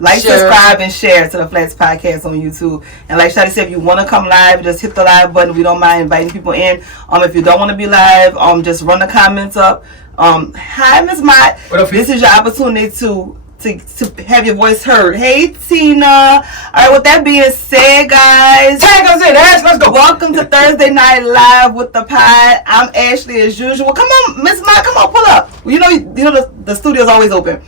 Like, subscribe, and share to the Flats Podcast on YouTube. And like Shadi said, if you want to come live, just hit the live button. We don't mind inviting people in. If you don't want to be live, just run the comments up. Hi, Miss Mott. This is your opportunity to have your voice heard. Hey, Tina. All right, with that being said, guys, tag us in, Ash. Let's go. Welcome to Thursday Night Live with the Pod. I'm Ashley as usual. Come on, Miss Mott. Come on, pull up. You know the studio's always open.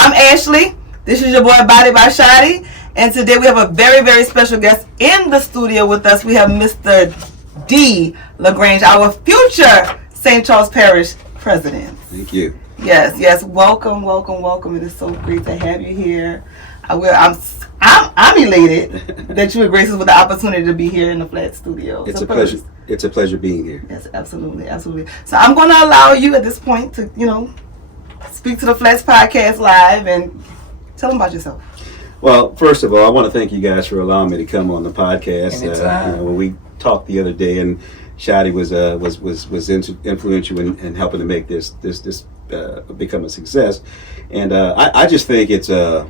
I'm Ashley. This is your boy Body by Shadi. And today we have a very, very special guest in the studio with us. We have Mr. D. LaGRANGE, our future St. Charles Parish President. Thank you. Yes. Welcome. It is so great to have you here. I'm elated that you would grace us with the opportunity to be here in the Flat Studio. It's a pleasure. It's a pleasure being here. Yes, absolutely. So I'm going to allow you at this point to, speak to the Flats Podcast Live and tell them about yourself. Well, first of all, I want to thank you guys for allowing me to come on the podcast. When we talked the other day, and Shadi was influential in helping to make this become a success, and I just think it's a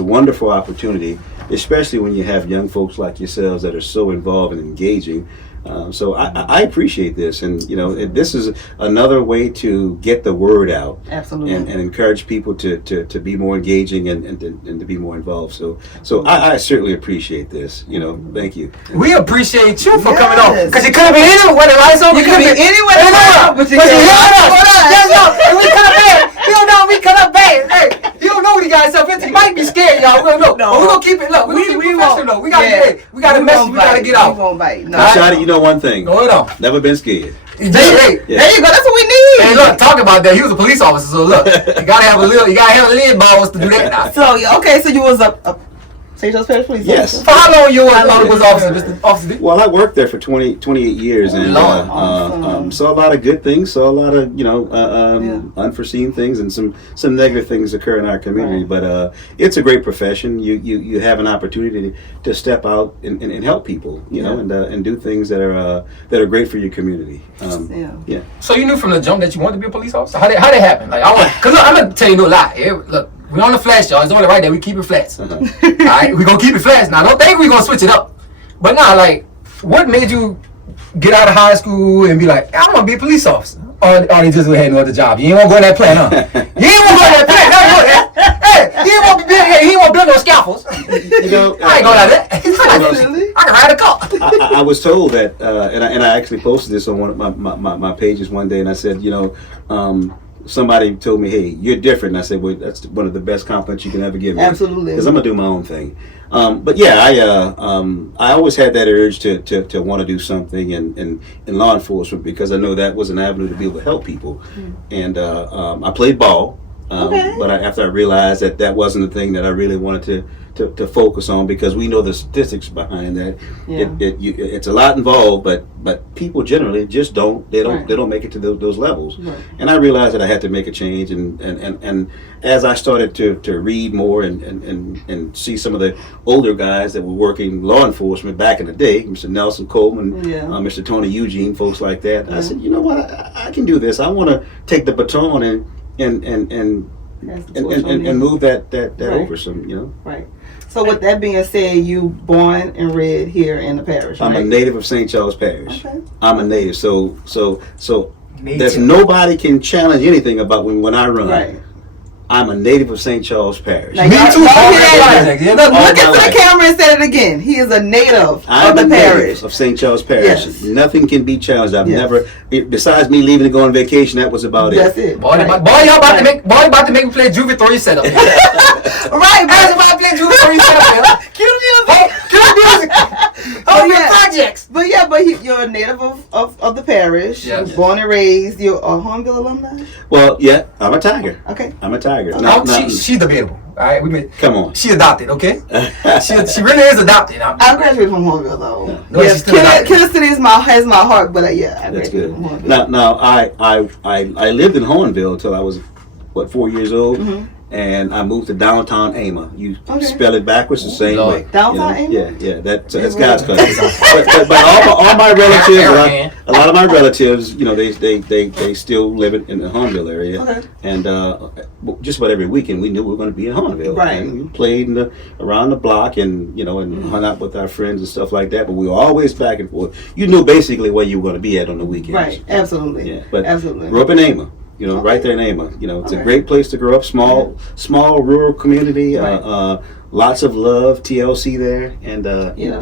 wonderful opportunity, especially when you have young folks like yourselves that are so involved and engaging. So I appreciate this, and this is another way to get the word out. Absolutely. And encourage people to be more engaging and to be more involved. So I certainly appreciate this. Thank you. We appreciate you for coming on, because you could have been anywhere. The lights on. You could be anywhere, but you and we cut up bad. You don't know we cut up bad. Hey, you don't know what he got himself into. You might be scared, y'all. We don't know. No. But we're gonna keep it. Look, we're gonna keep it professional. We gotta message. We gotta get out. We won't bite. No. Shadi, you know one thing. Go on. Never been scared. There you go. That's what we need. Hey, look, talk about that. He was a police officer, so look, you gotta have a lid balls to do that now. So you was a St. Charles Parish Police Yes. officer? For how long you was officer, Mr. Officer? Well, I worked there for 28 years, and saw a lot of good things, saw a lot of unforeseen things, and some negative things occur in our community. Right. But it's a great profession. You have an opportunity to step out and help people, and do things that are great for your community. So you knew from the jump that you wanted to be a police officer? How did it happen? Because I'm gonna tell you no lie. Look. We on the flats, y'all. It's only right that we keep it flats. All right, we gonna keep it flats. Now, don't think we gonna switch it up. But now, what made you get out of high school and be like, I'm gonna be a police officer? Or they just had no other job? You ain't wanna go in that plan, huh? You ain't wanna go in that plan. Hey, you ain't wanna build no scaffolds. I ain't going like that. I can ride a car. I was told that, and I actually posted this on one of my pages one day, and I said, somebody told me, hey, you're different. And I said, well, that's one of the best compliments you can ever give me. Absolutely. Because I'm going to do my own thing. But yeah, I always had that urge to want to do something in law enforcement, because I know that was an avenue to be able to help people. And I played ball. But after I realized that wasn't the thing that I really wanted to focus on, because we know the statistics behind that. It's a lot involved, but people generally just don't make it to those levels. And I realized that I had to make a change, and as I started to read more and see some of the older guys that were working law enforcement back in the day, Mr. Nelson Coleman, Mr. Tony Eugene, folks like that, I said, you know what, I can do this. I want to take the baton and move that over some, Right. So with that being said, you born and reared here in the parish, I'm right? a native of St. Charles Parish. Okay. I'm a native, so there's nobody can challenge anything about when I run. Right. I'm a native of St. Charles Parish. Like, look into the camera and say it again. He is a native of the parish. Of St. Charles Parish. Yes. Nothing can be challenged. I've never, besides me leaving to go on vacation, that was about That's it. Boy, y'all about to make me play Juvie 3 setup. Right, man. About to play Juvie 3 setup. Cue the music. Cue the music. Your projects. But you're a native of the parish. Yeah. Born and raised. You're a Hornville alumni? Well, yeah, I'm a Tiger. Okay. I'm a Tiger. She's debatable. All right, come on. She adopted, okay? she really is adopted. I graduated from Hornville, though. No, she's still adopted. Killer City has my heart, but I that's graduated good. from Hornville. Now, I lived in Hornville until I was 4 years old. and I moved to downtown Ama. You spell it backwards the same way. Downtown Ama? Yeah. That's God's country. but all my relatives, a lot of my relatives, they still live in the Huntsville area. Okay. And just about every weekend we knew we were going to be in Huntsville. Right. And we played around the block and hung out with our friends and stuff like that. But we were always back and forth. You knew basically where you were going to be at on the weekends. Right. Absolutely. Yeah. But absolutely. Grew up in Ama. Right there in Ama. It's a great place to grow up. Small rural community. Right. Lots of love. TLC there, and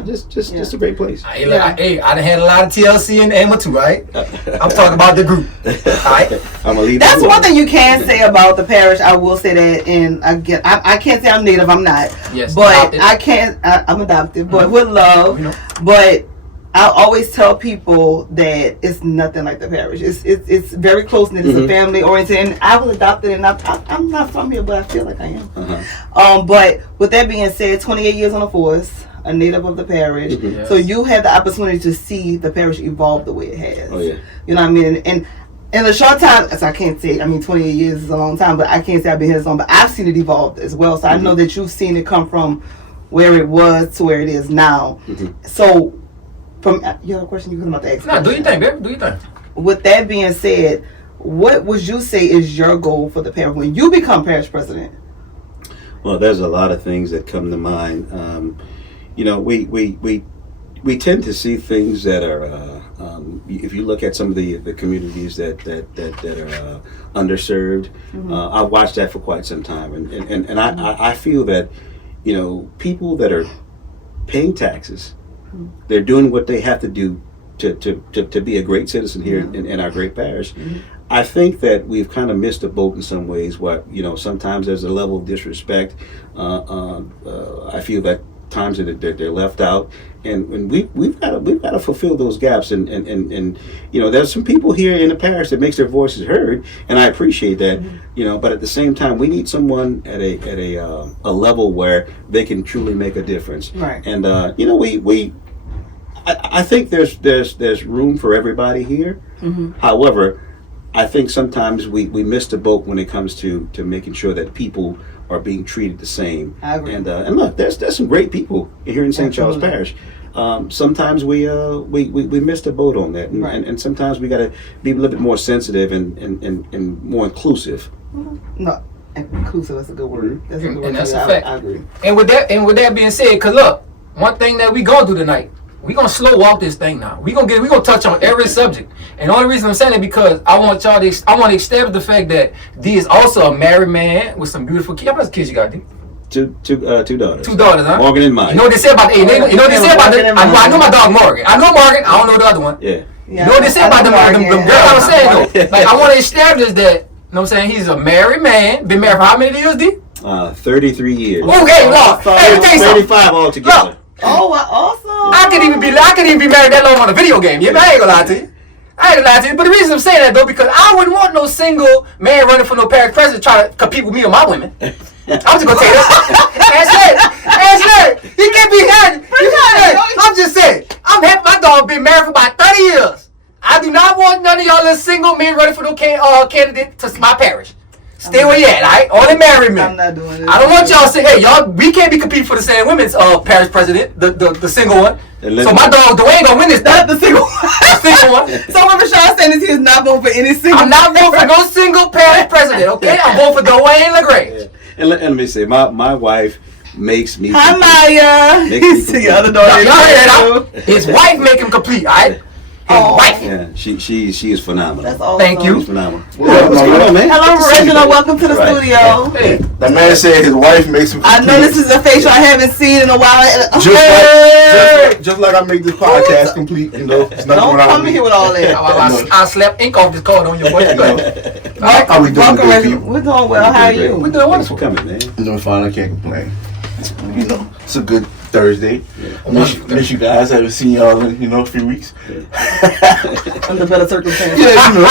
just a great place. Hey, I done had a lot of TLC in Ama too, right? I'm talking about the group. All right. I'm gonna leave. That's one thing you can say about the parish. I will say that, and again, I can't say I'm native. I'm not. Yes. But Adopted. I can't. I'm adopted, but with love. But I always tell people that it's nothing like the parish. It's very close knit. It's a family oriented, and I was adopted, and I'm not from here, but I feel like I am. But with that being said, 28 years on the force, a native of the parish, so you had the opportunity to see the parish evolve the way it has. Oh yeah. You know what I mean? And in a short time, so I can't say. 28 years is a long time, but I can't say I've been here so long. But I've seen it evolve as well. So I know that you've seen it come from where it was to where it is now. So. You have a question you come about to ask? No, do your thing, baby. Do your thing. With that being said, what would you say is your goal for the parish when you become parish president? Well, there's a lot of things that come to mind. We tend to see things that are. If you look at some of the communities that are underserved, I've watched that for quite some time, and I feel that people that are paying taxes. They're doing what they have to do to be a great citizen here in our great parish. I think that we've kind of missed a boat in some ways. Sometimes there's a level of disrespect. I feel that times that they're left out, and we've got to fulfill those gaps. And there's some people here in the parish that makes their voices heard, and I appreciate that. But at the same time, we need someone at a level where they can truly make a difference. Right. And I think there's room for everybody here. However, I think sometimes we miss the boat when it comes to making sure that people are being treated the same. I agree. And look, there's some great people here in St. Charles Parish. Sometimes we missed the boat on that, and sometimes we got to be a little bit more sensitive and more inclusive. No, inclusive. That's a good word. That's a good word. And that's a fact. I agree. And with that being said, cause look, one thing that we gonna do tonight, we gonna slow walk this thing now. We gonna touch on every subject. And the only reason I'm saying it because I want to establish the fact that D is also a married man with some beautiful kids. How many kids you got, D? Two daughters. 2 daughters, huh? Morgan and Maya. You know what they say about I know my dog Morgan. I know Morgan. I don't know the other one. Yeah. You know what they say about them girls I'm saying though? Like I want to establish that. You know what I'm saying? He's a married man. Been married for how many years, D? 33 years. Okay, look. Hey, let me tell you something. 35 altogether. Look. Oh, awesome! I could even be married that long on a video game. Yeah, I ain't gonna lie to you. But the reason I'm saying that though, because I wouldn't want no single man running for no parish president trying to compete with me or my women. I'm just gonna tell you that. That's it. He can't be happy. I'm just saying. I'm happy my dog been married for about 30 years. I do not want none of y'all little single men running for no candidate to my parish. Stay where you at, alright? Only married men. I'm not doing it. I don't want y'all to say, hey, y'all, we can't be competing for the same women's parish president, the single one. So my dog DWAYNE gonna win this. Not the single one. The single one. So what Rashawn saying is he is not voting for any single. I'm not voting for no single parish president, okay? I'm voting for DWAYNE LaGRANGE. Yeah. And let me say, my wife makes me. Hi, Maya. He's the other daughter. Y'all heard that? His wife make him complete, alright? His wife. Yeah, she is phenomenal. That's awesome. Thank you. She's phenomenal. What's going on, man? Hello, Reginald. Welcome to the studio. Hey. That man said his wife makes him. I know this is a facial I haven't seen in a while. Just like I make this podcast complete, you know. It's Don't come in here with all that. I slapped ink off this card on your boy. How we doing Welcome, today, Reginald. people? We're doing well. How are you? We're doing Thanks for wonderful. coming, man. I'm doing fine. I can't complain. You know, it's a good Thursday. Miss you guys. I haven't seen y'all in a few weeks. Under better circumstances. Yeah, you know.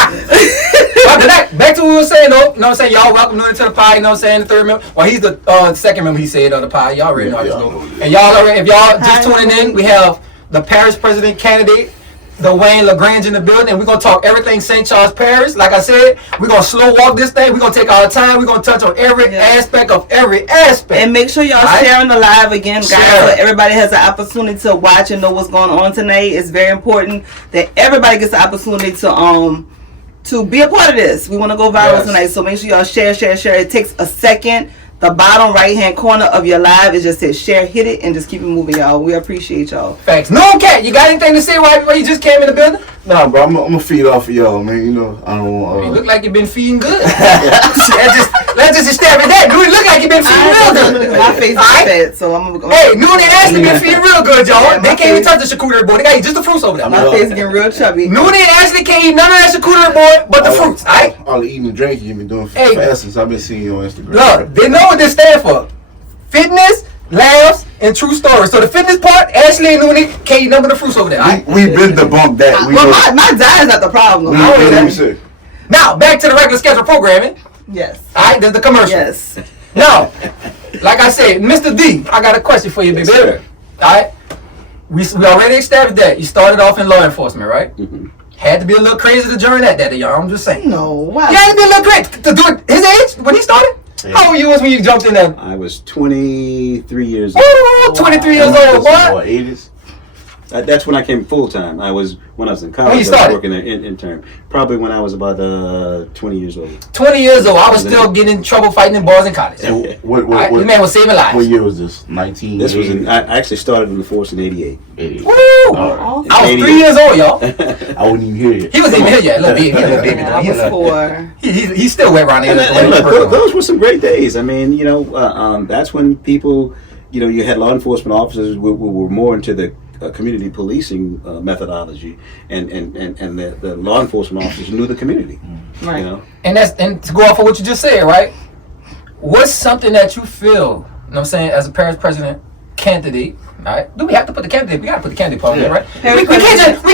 Back to what we were saying though, you know what I'm saying? Y'all welcome into the pie, you know what I'm saying? The third member. Well, he's the second member he said on the pie. Y'all already know how this goes. And y'all already, if y'all just tuning in, we have the parish president candidate DWAYNE LaGRANGE in the building, and we're gonna talk everything St. Charles Parish. Like I said, we're gonna slow walk this thing. We're gonna take our time. We're gonna touch on every aspect of every aspect. And make sure y'all sharing the live again, guys, so everybody has an opportunity to watch and know what's going on tonight. It's very important that everybody gets the opportunity to be a part of this. We want to go viral tonight, so make sure y'all share. It takes a second. The bottom right hand corner of your live, it just says share, hit it, and just keep it moving, y'all. We appreciate y'all. Facts. No, Cat, you got anything to say while you just came in the building? Nah, bro, I'm gonna feed off of y'all, man. You know, I don't want. You look like you've been feeding good. let's just establish that. Dude, look like you've been feeding real good. My face is fat, so I'm gonna go. Hey, Noon and Ashley been feeding real good, y'all. Yeah, they can't even touch the charcuterie board. They got to eat just the fruits over there. My face getting real chubby. Noon and Ashley can't eat none of that charcuterie board but the fruits, alright? All the eating and drinking you've been doing fast since I've been seeing you on Instagram. Look, they know what this stands for. Fitness, laughs, and true stories. So the fitness part, Ashley and Noonie can't eat none of the fruits over there, alright? We've been debunked that. Well, my diet's not the problem. Now, back to the regular schedule programming. Yes. Alright, there's the commercial. Yes. Now, like I said, Mr. D, I got a question for you, baby. Sir. Alright? We already established that. You started off in law enforcement, right? Mm-hmm. Had to be a little crazy to join that, y'all. I'm just saying. No, why? You had to be a little crazy to do it his age when he started? Yeah. How old you was when you jumped in there? I was 23 years old. Ooh, 23 years old. What? 80s. That's when I came full time. When I was in college. When you started? I was working an intern. Probably when I was about 20 years old. 20 years old. I was still getting in trouble fighting in bars in college. What this man was saving lives. What year was this? 19. This was I actually started in the force in '88. Woo! I was 3 years old, y'all. I wouldn't even hear you. He wasn't even here yet. Look, he a little baby. I was 4. He's still wet around here. And look, those were some great days. I mean, you know, that's when people, you know, you had law enforcement officers who were more into the community policing methodology, and the law enforcement officers knew the community. Right. You know? And to go off of what you just said, right? What's something that you feel, you know what I'm saying, as a parish president candidate, right? Do we have to put the candidate? We gotta put the candidate part in there, right? We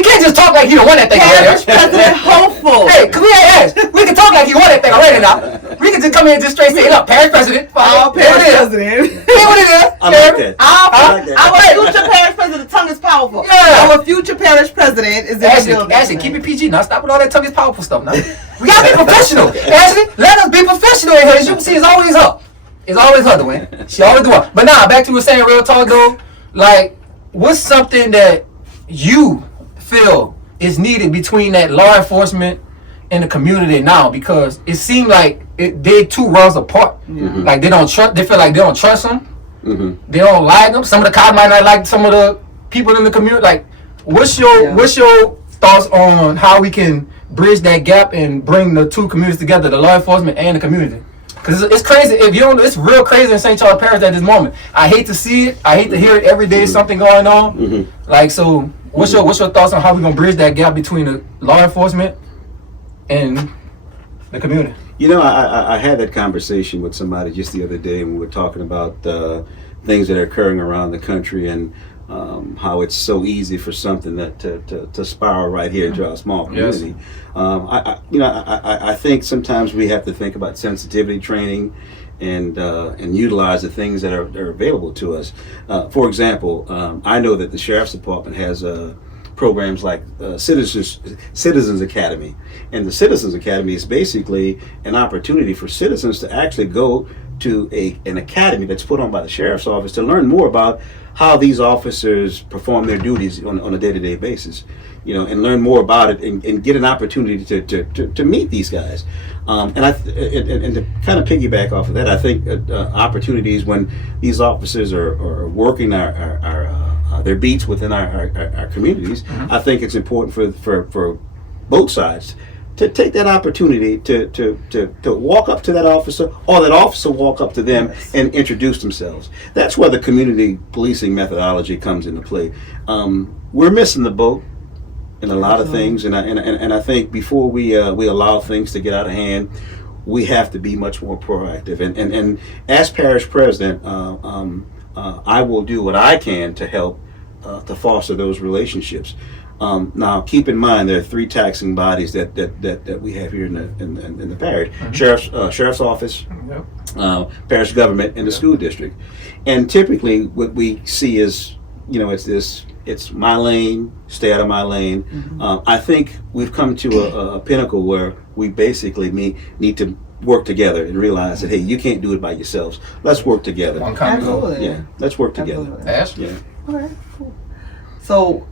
can't just talk like he don't want that thing Parish already. President hopeful. Hey, cause we ain't asked. We can talk like he want that thing already now. We can just come in and just straight say, look, parish president. Parish president. Hey, what it is? I like that. Our future parish president, the tongue is powerful. Yeah. Our future parish president is in the building. Ashley, keep it PG now. Stop with all that tongue is powerful stuff now. We gotta be professional. Ashley, let us be professional in here. As you can see, it's always her. It's always her, DWAYNE. She always do it. But now, back to what saying real talk though. Like, what's something that you feel is needed between that law enforcement and the community now? Because it seems like they two worlds apart. Mm-hmm. Like they don't trust. They feel like they don't trust them. Mm-hmm. They don't like them. Some of the cops might not like some of the people in the community. Like, what's your thoughts on how we can bridge that gap and bring the two communities together, the law enforcement and the community? Because it's crazy. If you don't, it's real crazy in St. Charles Parish at this moment. I hate to see it. I hate to hear it every day. Something going on. Mm-hmm. Like, so what's your thoughts on how we gonna bridge that gap between the law enforcement and the community? You know, I had that conversation with somebody just the other day, and we were talking about things that are occurring around the country and how it's so easy for something that to spiral right here into our small community. Yes. I think sometimes we have to think about sensitivity training and utilize the things that are available to us. For example, I know that the Sheriff's Department has programs like Citizens Academy, and the Citizens Academy is basically an opportunity for citizens to actually go to an academy that's put on by the Sheriff's Office to learn more about how these officers perform their duties on a day-to-day basis, you know, and learn more about it and get an opportunity to meet these guys. And to kind of piggyback off of that, I think opportunities when these officers are working their beats within our communities, mm-hmm. I think it's important for both sides to take that opportunity to walk up to that officer, or that officer walk up to them and introduce themselves. That's where the community policing methodology comes into play. We're missing the boat in a lot of things, and I think before we allow things to get out of hand, we have to be much more proactive. And as parish president, I will do what I can to help to foster those relationships. Now, keep in mind there are 3 taxing bodies that we have here in the parish: mm-hmm. Sheriff's Office, yep. Parish government, and the school district. And typically, what we see is, you know, it's this it's my lane, stay out of my lane. I think we've come to a pinnacle where we basically need to work together and realize that, hey, you can't do it by yourselves. Let's work together. One common goal. Absolutely. Yeah, let's work together. Ash? Yeah. Okay, cool. So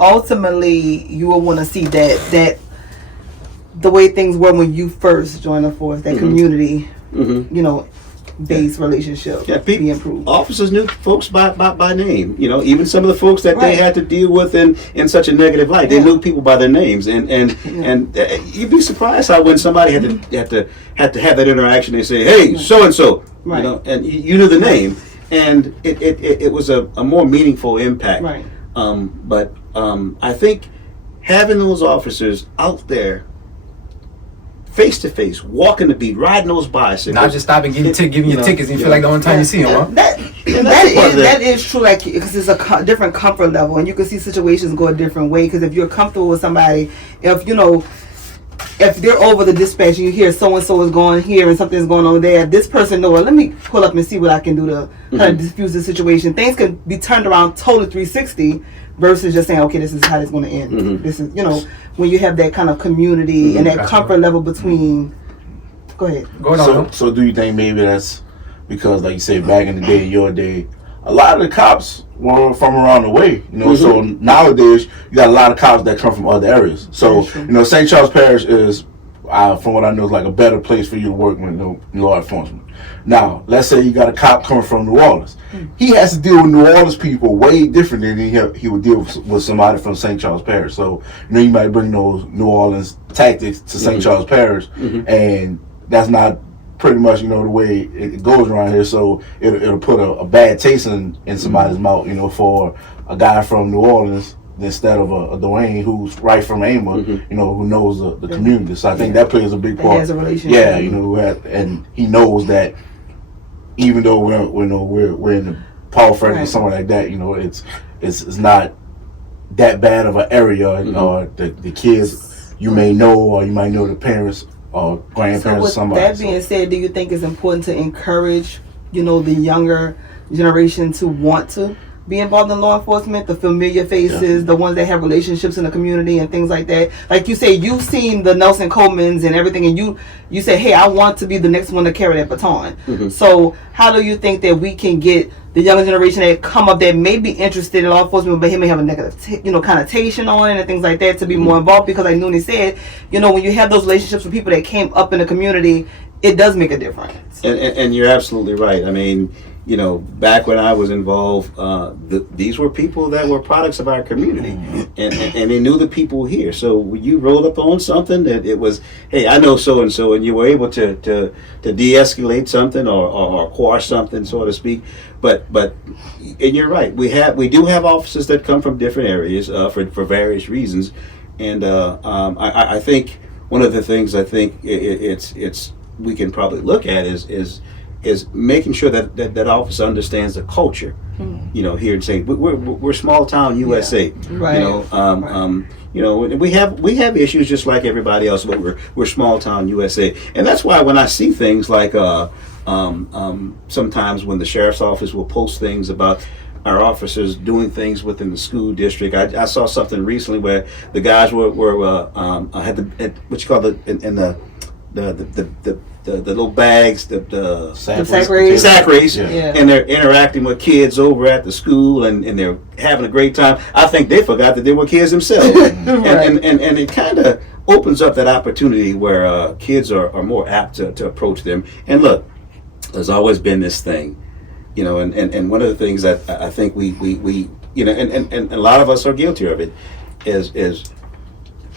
ultimately, you will want to see that the way things were when you first joined the force, that community, you know, based relationship, be improved. Officers knew folks by name. You know, even some of the folks that they had to deal with in such a negative light, they knew people by their names. And you'd be surprised how when somebody had to have that interaction, they say, "Hey, so and so," you know, and you knew the name, and it was a more meaningful impact. Right. But I think having those officers out there, face to face, walking the beat, riding those bicycles, not just stopping giving you tickets and you feel like the only time you see them, huh? That is true, like, because it's a different comfort level, and you can see situations go a different way. Because if you're comfortable with somebody, if they're over the dispatch and you hear so and so is going here and something's going on there, this person knows, let me pull up and see what I can do to kind of diffuse the situation. Things can be turned around totally 360 versus just saying, okay, this is how it's going to end. This is, when you have that kind of community and that comfort level between. Go ahead. So do you think maybe that's because, like you say, back in the day, your day, a lot of the cops were from around the way, so nowadays you got a lot of cops that come from other areas. So, St. Charles Parish is, from what I know, is like a better place for you to work with law enforcement. Now, let's say you got a cop coming from New Orleans. He has to deal with New Orleans people way different than he would deal with somebody from St. Charles Parish. So, you might bring those New Orleans tactics to St. Charles Parish, and that's not pretty much, the way it goes around here. So it'll put a bad taste in somebody's mouth, for a guy from New Orleans instead of a DWAYNE who's right from Ama, who knows the community. So I think that plays a big part. Has a relationship. Yeah, and he knows that even though we're in the Paul Frank or something like that, it's not that bad of an area, or the kids you may know, or you might know the parents or grandparents or somebody. That being said, do you think it's important to encourage, the younger generation to want to be involved in law enforcement, the familiar faces, the ones that have relationships in the community and things like that? Like you say, you've seen the Nelson Colemans and everything, and you say, hey, I want to be the next one to carry that baton. So how do you think that we can get the younger generation that come up that may be interested in law enforcement, but he may have a negative, connotation on it and things like that, to be more involved? Because like Noonie said, when you have those relationships with people that came up in the community, it does make a difference. And you're absolutely right. I mean, back when I was involved, these were people that were products of our community, and they knew the people here. So when you rolled up on something that it was, hey, I know so and so, and you were able to de-escalate something or quash something, so to speak. But and you're right. We do have officers that come from different areas for various reasons, and I think one of the things I think it's we can probably look at is making sure that officer understands the culture. Here in St. We're small town USA. Right. We have issues just like everybody else, but we're small town USA, and that's why when I see things like sometimes when the sheriff's office will post things about our officers doing things within the school district. I saw something recently where the guys were had what you call the little bags, the sack race, and they're interacting with kids over at the school, and they're having a great time. I think they forgot that they were kids themselves, and it kind of opens up that opportunity where kids are more apt to approach them. And look, there's always been this thing, and one of the things that I think we and a lot of us are guilty of it is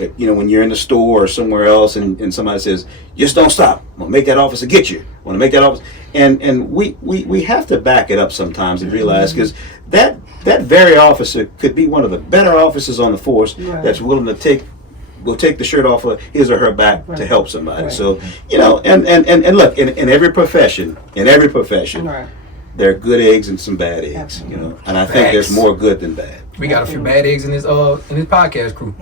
when you're in the store or somewhere else and somebody says, just don't stop, I'm gonna make that officer get you, I want to make that officer, and we have to back it up sometimes and realize, because that very officer could be one of the better officers on the force that's willing to take the shirt off of his or her back to help somebody. So and look, in every profession there are good eggs and some bad eggs. And I think there's more good than bad. We got a few bad eggs in this podcast crew.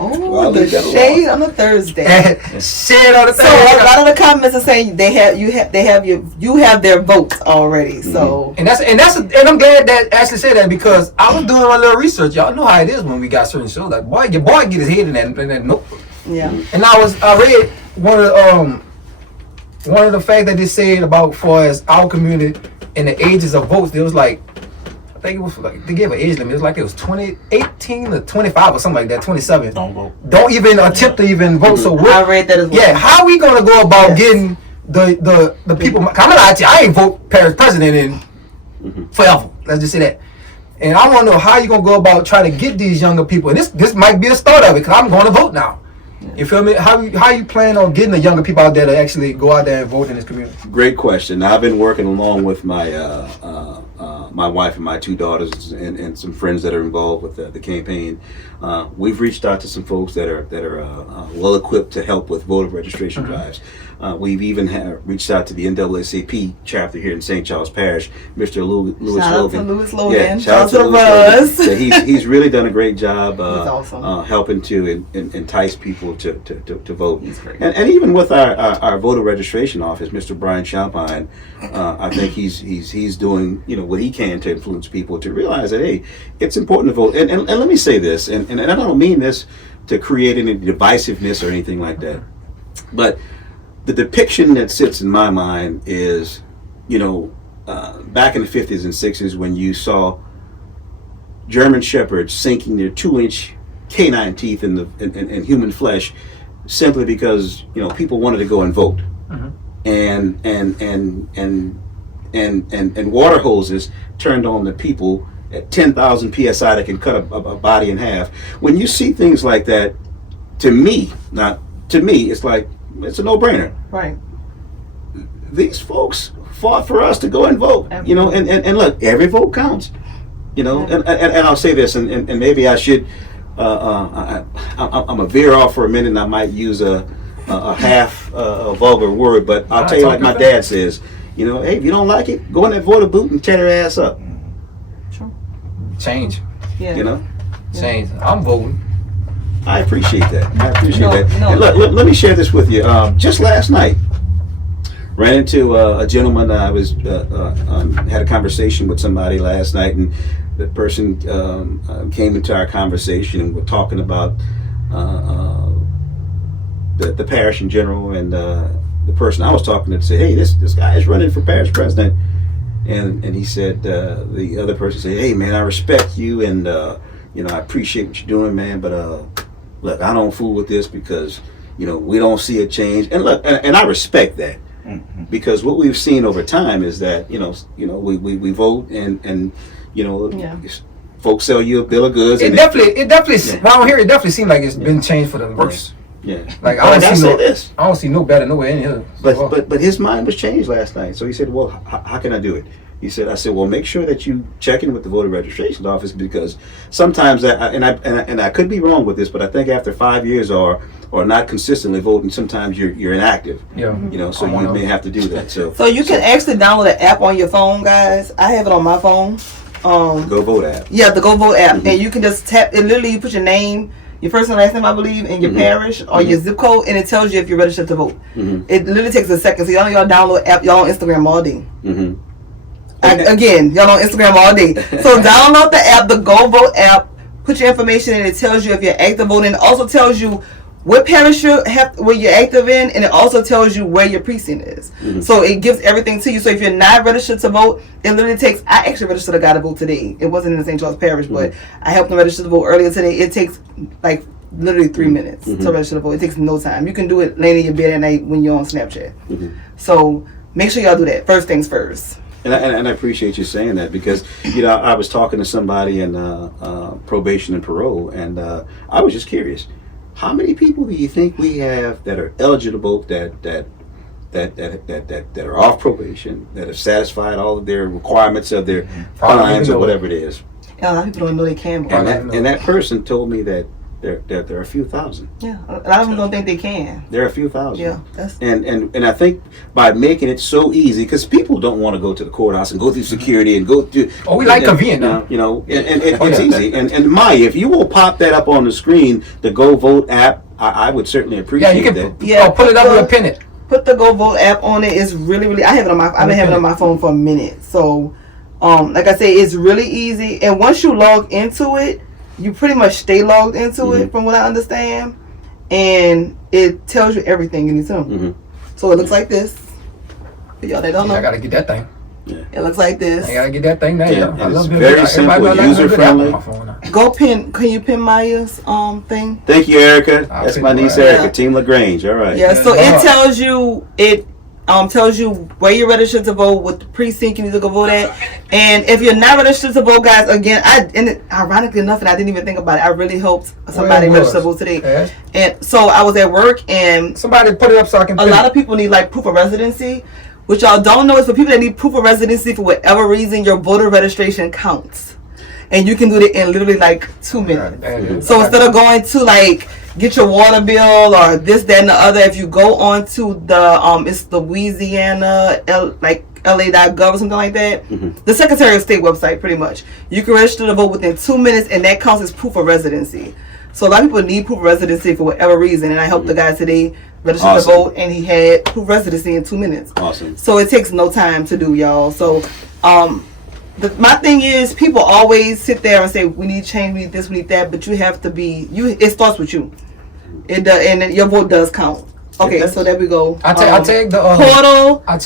Oh, Well, the they got a lot. shade on a Thursday. Shit on the So thing. a lot of the comments are saying you have their votes already. So And I'm glad that Ashley said that, because I was doing my little research. Y'all know how it is when we got certain shows. Like, boy, your boy get his head in that notebook. yeah, And I read one of the facts that they said about for as our community and the ages of votes. There was like, I think it was like they gave an age limit. It was like it was 18 or 25 or something like that. 27. Don't vote. Don't even attempt to even vote. So I read that as well. yeah, how are we gonna go about Yes. getting the people? I'm gonna lie to you, I ain't vote parish president in forever. Let's just say that. And I want to know how you gonna go about trying to get these younger people. And this might be a start of it, because I'm going to vote now. You feel me? How you plan on getting the younger people out there to actually go out there and vote in this community? Great question. Now, I've been working along with my my wife and my 2 daughters and some friends that are involved with the campaign. We've reached out to some folks that are well equipped to help with voter registration drives. We've even reached out to the NAACP chapter here in St. Charles Parish, Mr. Lewis Shout out Logan. to Lewis Logan. Yeah, Shout out to the Lewis Logan. Buzz. Yeah, he's really done a great job awesome. helping to entice people to vote. He's great. And even with our voter registration office, Mr. Brian Champagne, I think he's doing what he can to influence people to realize that, hey, it's important to vote. And let me say this, and I don't mean this to create any divisiveness or anything like that, but the depiction that sits in my mind is, back in the 50s and 60s when you saw German shepherds sinking their 2-inch canine teeth in human flesh simply because people wanted to go and vote, and water hoses turned on the people at 10,000 psi that can cut a body in half. When you see things like that, to me, it's like it's a no-brainer. Right. These folks fought for us to go and vote. And look, every vote counts. And I'll say this, and maybe I should. I'm a veer off for a minute, and I might use a half vulgar word, but I'll tell you like my dad says. Hey, if you don't like it, go in that voter booth and tear their ass up. True. Change. Yeah. Change. I'm voting. I appreciate that. No. And look, let me share this with you. Just last night, ran into a gentleman. I was had a conversation with somebody last night, and the person came into our conversation, and we're talking about the parish in general, and the person I was talking to said, "Hey, this guy is running for parish president," and he said, the other person said, "Hey, man, I respect you, and I appreciate what you're doing, man, but look, I don't fool with this because we don't see a change." And look, and I respect that, because what we've seen over time is that we vote and folks sell you a bill of goods. It definitely around here. It definitely seems like it's been changed for the worse. Yeah. Like I don't see no better nowhere in here. But his mind was changed last night. So he said, "Well, how can I do it?" I said, "Well, make sure that you check in with the voter registration office, because sometimes I could be wrong with this, but I think after 5 years or not consistently voting, sometimes you're inactive. Yeah. So you may have to do that. So you can actually download an app on your phone, guys. I have it on my phone. Go Vote app. Yeah, the Go Vote app, and you can just tap. It literally, you put your name, your first and last name, I believe, and your parish or your zip code, and it tells you if you're registered to vote. It literally takes a second. So y'all download the app. Y'all on Instagram all day. Again, y'all on Instagram all day. So download the app, the Go Vote app. Put your information in. It tells you if you're active voting. It also tells you what parish where you're active in, and it also tells you where your precinct is. So it gives everything to you. So if you're not registered to vote, it literally takes. I actually registered a guy to vote today. It wasn't in the St. Charles Parish, but I helped him register to vote earlier today. It takes like literally 3 minutes to register to vote. It takes no time. You can do it laying in your bed at night when you're on Snapchat. So make sure y'all do that. First things first. And I appreciate you saying that, because I was talking to somebody in probation and parole, and I was just curious, how many people do you think we have that are eligible, that are off probation, that have satisfied all of their requirements of their fines or whatever it is? A lot of people don't know they can vote. And that person told me that there are a few thousand. Yeah, a lot of them don't think they can. There are a few thousand. Yeah, that's And I think by making it so easy, because people don't want to go to the courthouse and go through security and go through. Oh, we like convenient now. You know, and it's easy. And Maya, if you will pop that up on the screen, the Go Vote app, I would certainly appreciate Yeah, you that. can pull it up and pin it. put the Go Vote app on it. It's really, really. I have it on my. I've been having it on my phone for a minute. So, like I say, it's really easy. And once you log into it, you pretty much stay logged into it, from what I understand, and it tells you everything you need to know. So it looks like this. For y'all that don't know, I gotta get that thing. it looks like this. I gotta get that thing now. Yeah, I and love it's it. very simple, user-friendly. Go pin. Can you pin Maya's thing? Thank you, Erica. I'll That's pick my it niece, right. Erica, Yeah. Team LaGrange. All right. Yeah. So Yeah. it tells you tells you where you're registered to vote, what the precinct you need to go vote at, and if you're not registered to vote, guys, again, ironically enough, and I didn't even think about it, I really helped somebody register to vote today. Yeah. And so I was at work, and Somebody put it up so I can. a lot of people need like proof of residency. What y'all don't know is for people that need proof of residency for whatever reason, your voter registration counts, and you can do it in literally like 2 minutes. So instead of going to like get your water bill or this, that, and the other, if you go on to the it's Louisiana LA.gov or something like that, the Secretary of State website, pretty much, you can register to vote within 2 minutes, and that counts as proof of residency. So a lot of people need proof of residency for whatever reason, and I helped the guy today register to vote, and he had proof of residency in 2 minutes. Awesome. So it takes no time to do, y'all. So my thing is, people always sit there and say, we need change, we need this, we need that, but you have to be, it starts with you. It does, and then your vote does count. Okay, so there we go. I take the portal. I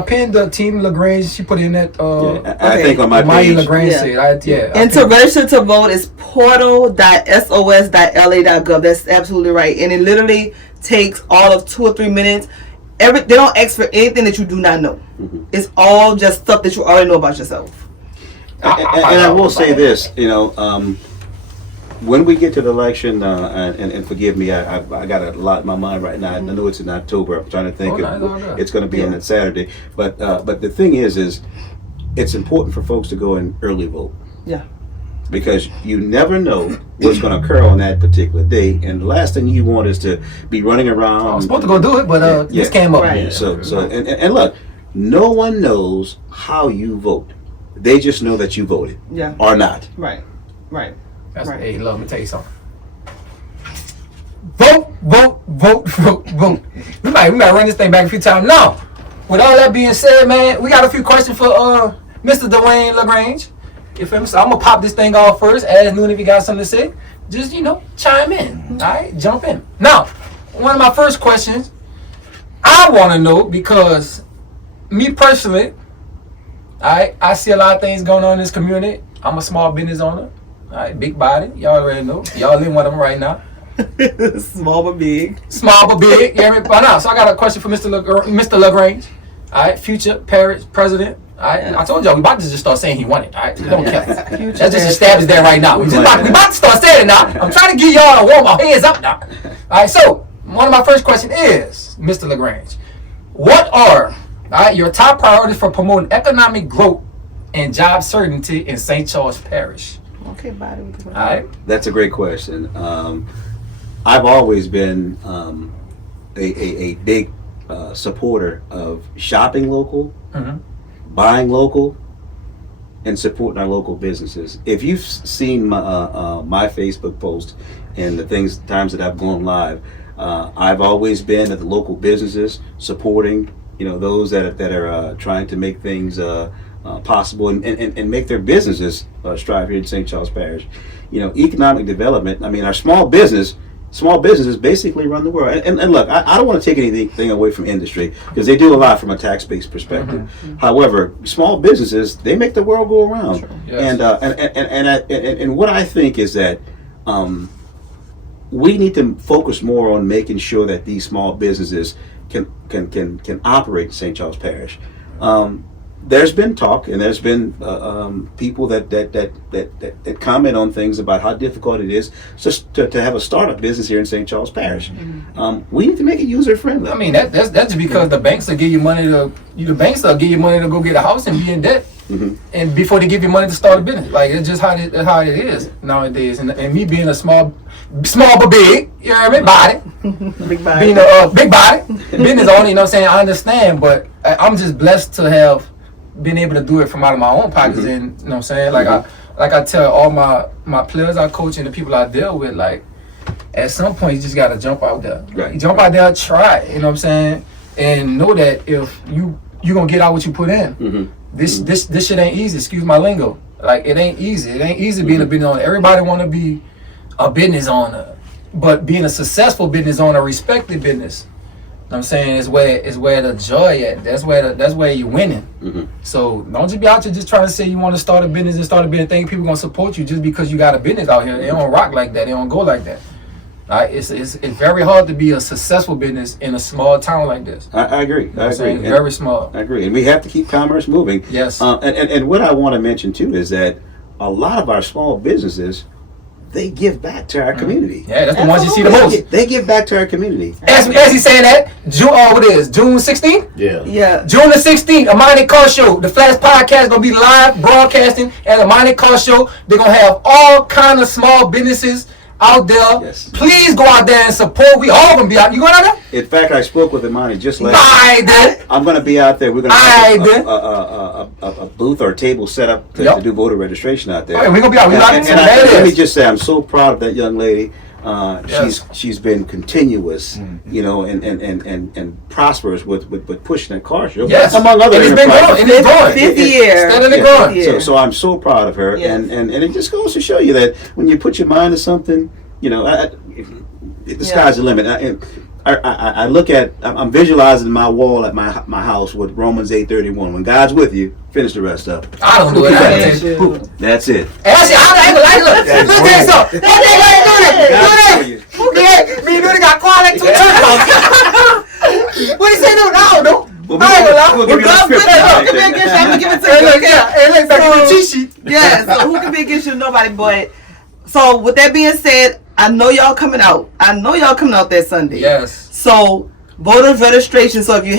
pinned the Team LaGrange. She put in that. I think on my Maya page. LaGrange Yeah. said. And to register to vote is portal.sos.la.gov. That's absolutely right. And it literally takes all of 2 or 3 minutes. They don't ask for anything that you do not know. It's all just stuff that you already know about yourself. And I will say this, when we get to the election, and forgive me, I got a lot in my mind right now. I know it's in October. I'm trying to think it's going to be on that Saturday. But the thing is it's important for folks to go and early vote. Yeah. Because you never know what's going to occur on that particular day, and the last thing you want is to be running around. I was supposed to go do it, but this came up. Right. So and look, no one knows how you vote. They just know that you voted. Yeah. Or not. Right. Hey, love, let me tell you something. Vote. We might run this thing back a few times. Now, with all that being said, man, we got a few questions for Mr. DWAYNE LaGRANGE. You feel me? So I'm gonna pop this thing off first. Ask Noon if you got something to say. Just chime in. All right, jump in. Now, one of my first questions, I want to know, because me personally, I see a lot of things going on in this community. I'm a small business owner. All right, big body. Y'all already know. Y'all in one of them right now. Small but big. Small but big. Yeah, by now. So I got a question for Mr. LaGrange. All right, future Parish President. All right, I told y'all we about to just start saying he won it. All right, don't care. Let's just establish that right now. We about to start saying it now. I'm trying to get y'all to warm our heads up now. All right, so one of my first questions is, Mr. LaGrange, what are your top priorities for promoting economic growth and job certainty in St. Charles Parish? Okay, body. All right. That's a great question. I've always been a big supporter of shopping local, buying local, and supporting our local businesses. If you've seen my Facebook post and the times that I've gone live, I've always been at the local businesses, supporting those that are trying to make things possible and make their businesses strive here in St. Charles Parish. Economic development. I mean, our small businesses basically run the world. And look, I don't want to take anything away from industry, because they do a lot from a tax-based perspective. However, small businesses, they make the world go around. Sure. Yes. And what I think is that we need to focus more on making sure that these small businesses can operate in St. Charles Parish. there's been talk, and there's been people that comment on things about how difficult it is just to have a startup business here in St. Charles Parish. We need to make it user friendly. I mean, that's just because the banks will give you money to go get a house and be in debt, and before they give you money to start a business. Like, it's just how it is nowadays. And me being a small but big, you know what I mean, body, Big body. being a big body business owner, you know what I'm saying. I understand, but I'm just blessed to have been able to do it from out of my own pockets, and you know what I'm saying. Like I tell all my players I coach and the people I deal with, like, at some point you just gotta jump out there. Right. You jump out there, try it, you know what I'm saying, and know that if you gonna get out what you put in. This shit ain't easy. Excuse my lingo. Like, it ain't easy. It ain't easy being a business owner. Everybody want to be a business owner, but being a successful business owner, respected business, you know what I'm saying, is where the joy at. That's where you winning. So don't just be out there just trying to say you want to start a business think people gonna support you just because you got a business out here. They don't rock like that. They don't go like that. Right? It's very hard to be a successful business in a small town like this. I agree. I agree. Very small. I agree. And we have to keep commerce moving. Yes. And what I want to mention too is that a lot of our small businesses, they give back to our community. Yeah, that's the ones you see the most. They give back to our community. As he's saying that, June 16th? Yeah. June the 16th, a Money Car Show. The Flash Podcast is going to be live broadcasting at a Money Car Show. They're going to have all kind of small businesses out there. Yes. Please go out there and support. We all going to be out. You going out there? In fact, I spoke with Imani just last Bye, I'm going to be out there. We're going to have a booth or a table set up to do voter registration out there. All right, we're going to be out. Let me just say, I'm so proud of that young lady. Yes. She's been continuous, you know, and prosperous with pushing that car show. Yes. Among other And it's been enterprises. growing. And it's growing. 50 years. Steadily Yeah. growing. Yeah. So I'm so proud of her, Yes. and it just goes to show you that when you put your mind to something, you know, the sky's the limit. I look at, I'm visualizing my wall at my house with Romans 8:31. When God's with you, finish the rest up. I don't do it. That's it. Actually, I ain't like, look, let me tell you something. That nigga ain't do that. Me and Nudie got quiet like two turtles. What he say? No, I don't know. We'll give you the script. Who can be against you? I'm gonna give it to you. Hey, look, back in the cheat sheet. Yeah, so who can be against you? Nobody. But so with that being said, I know y'all coming out. That Sunday. Yes. So voters registration. So if you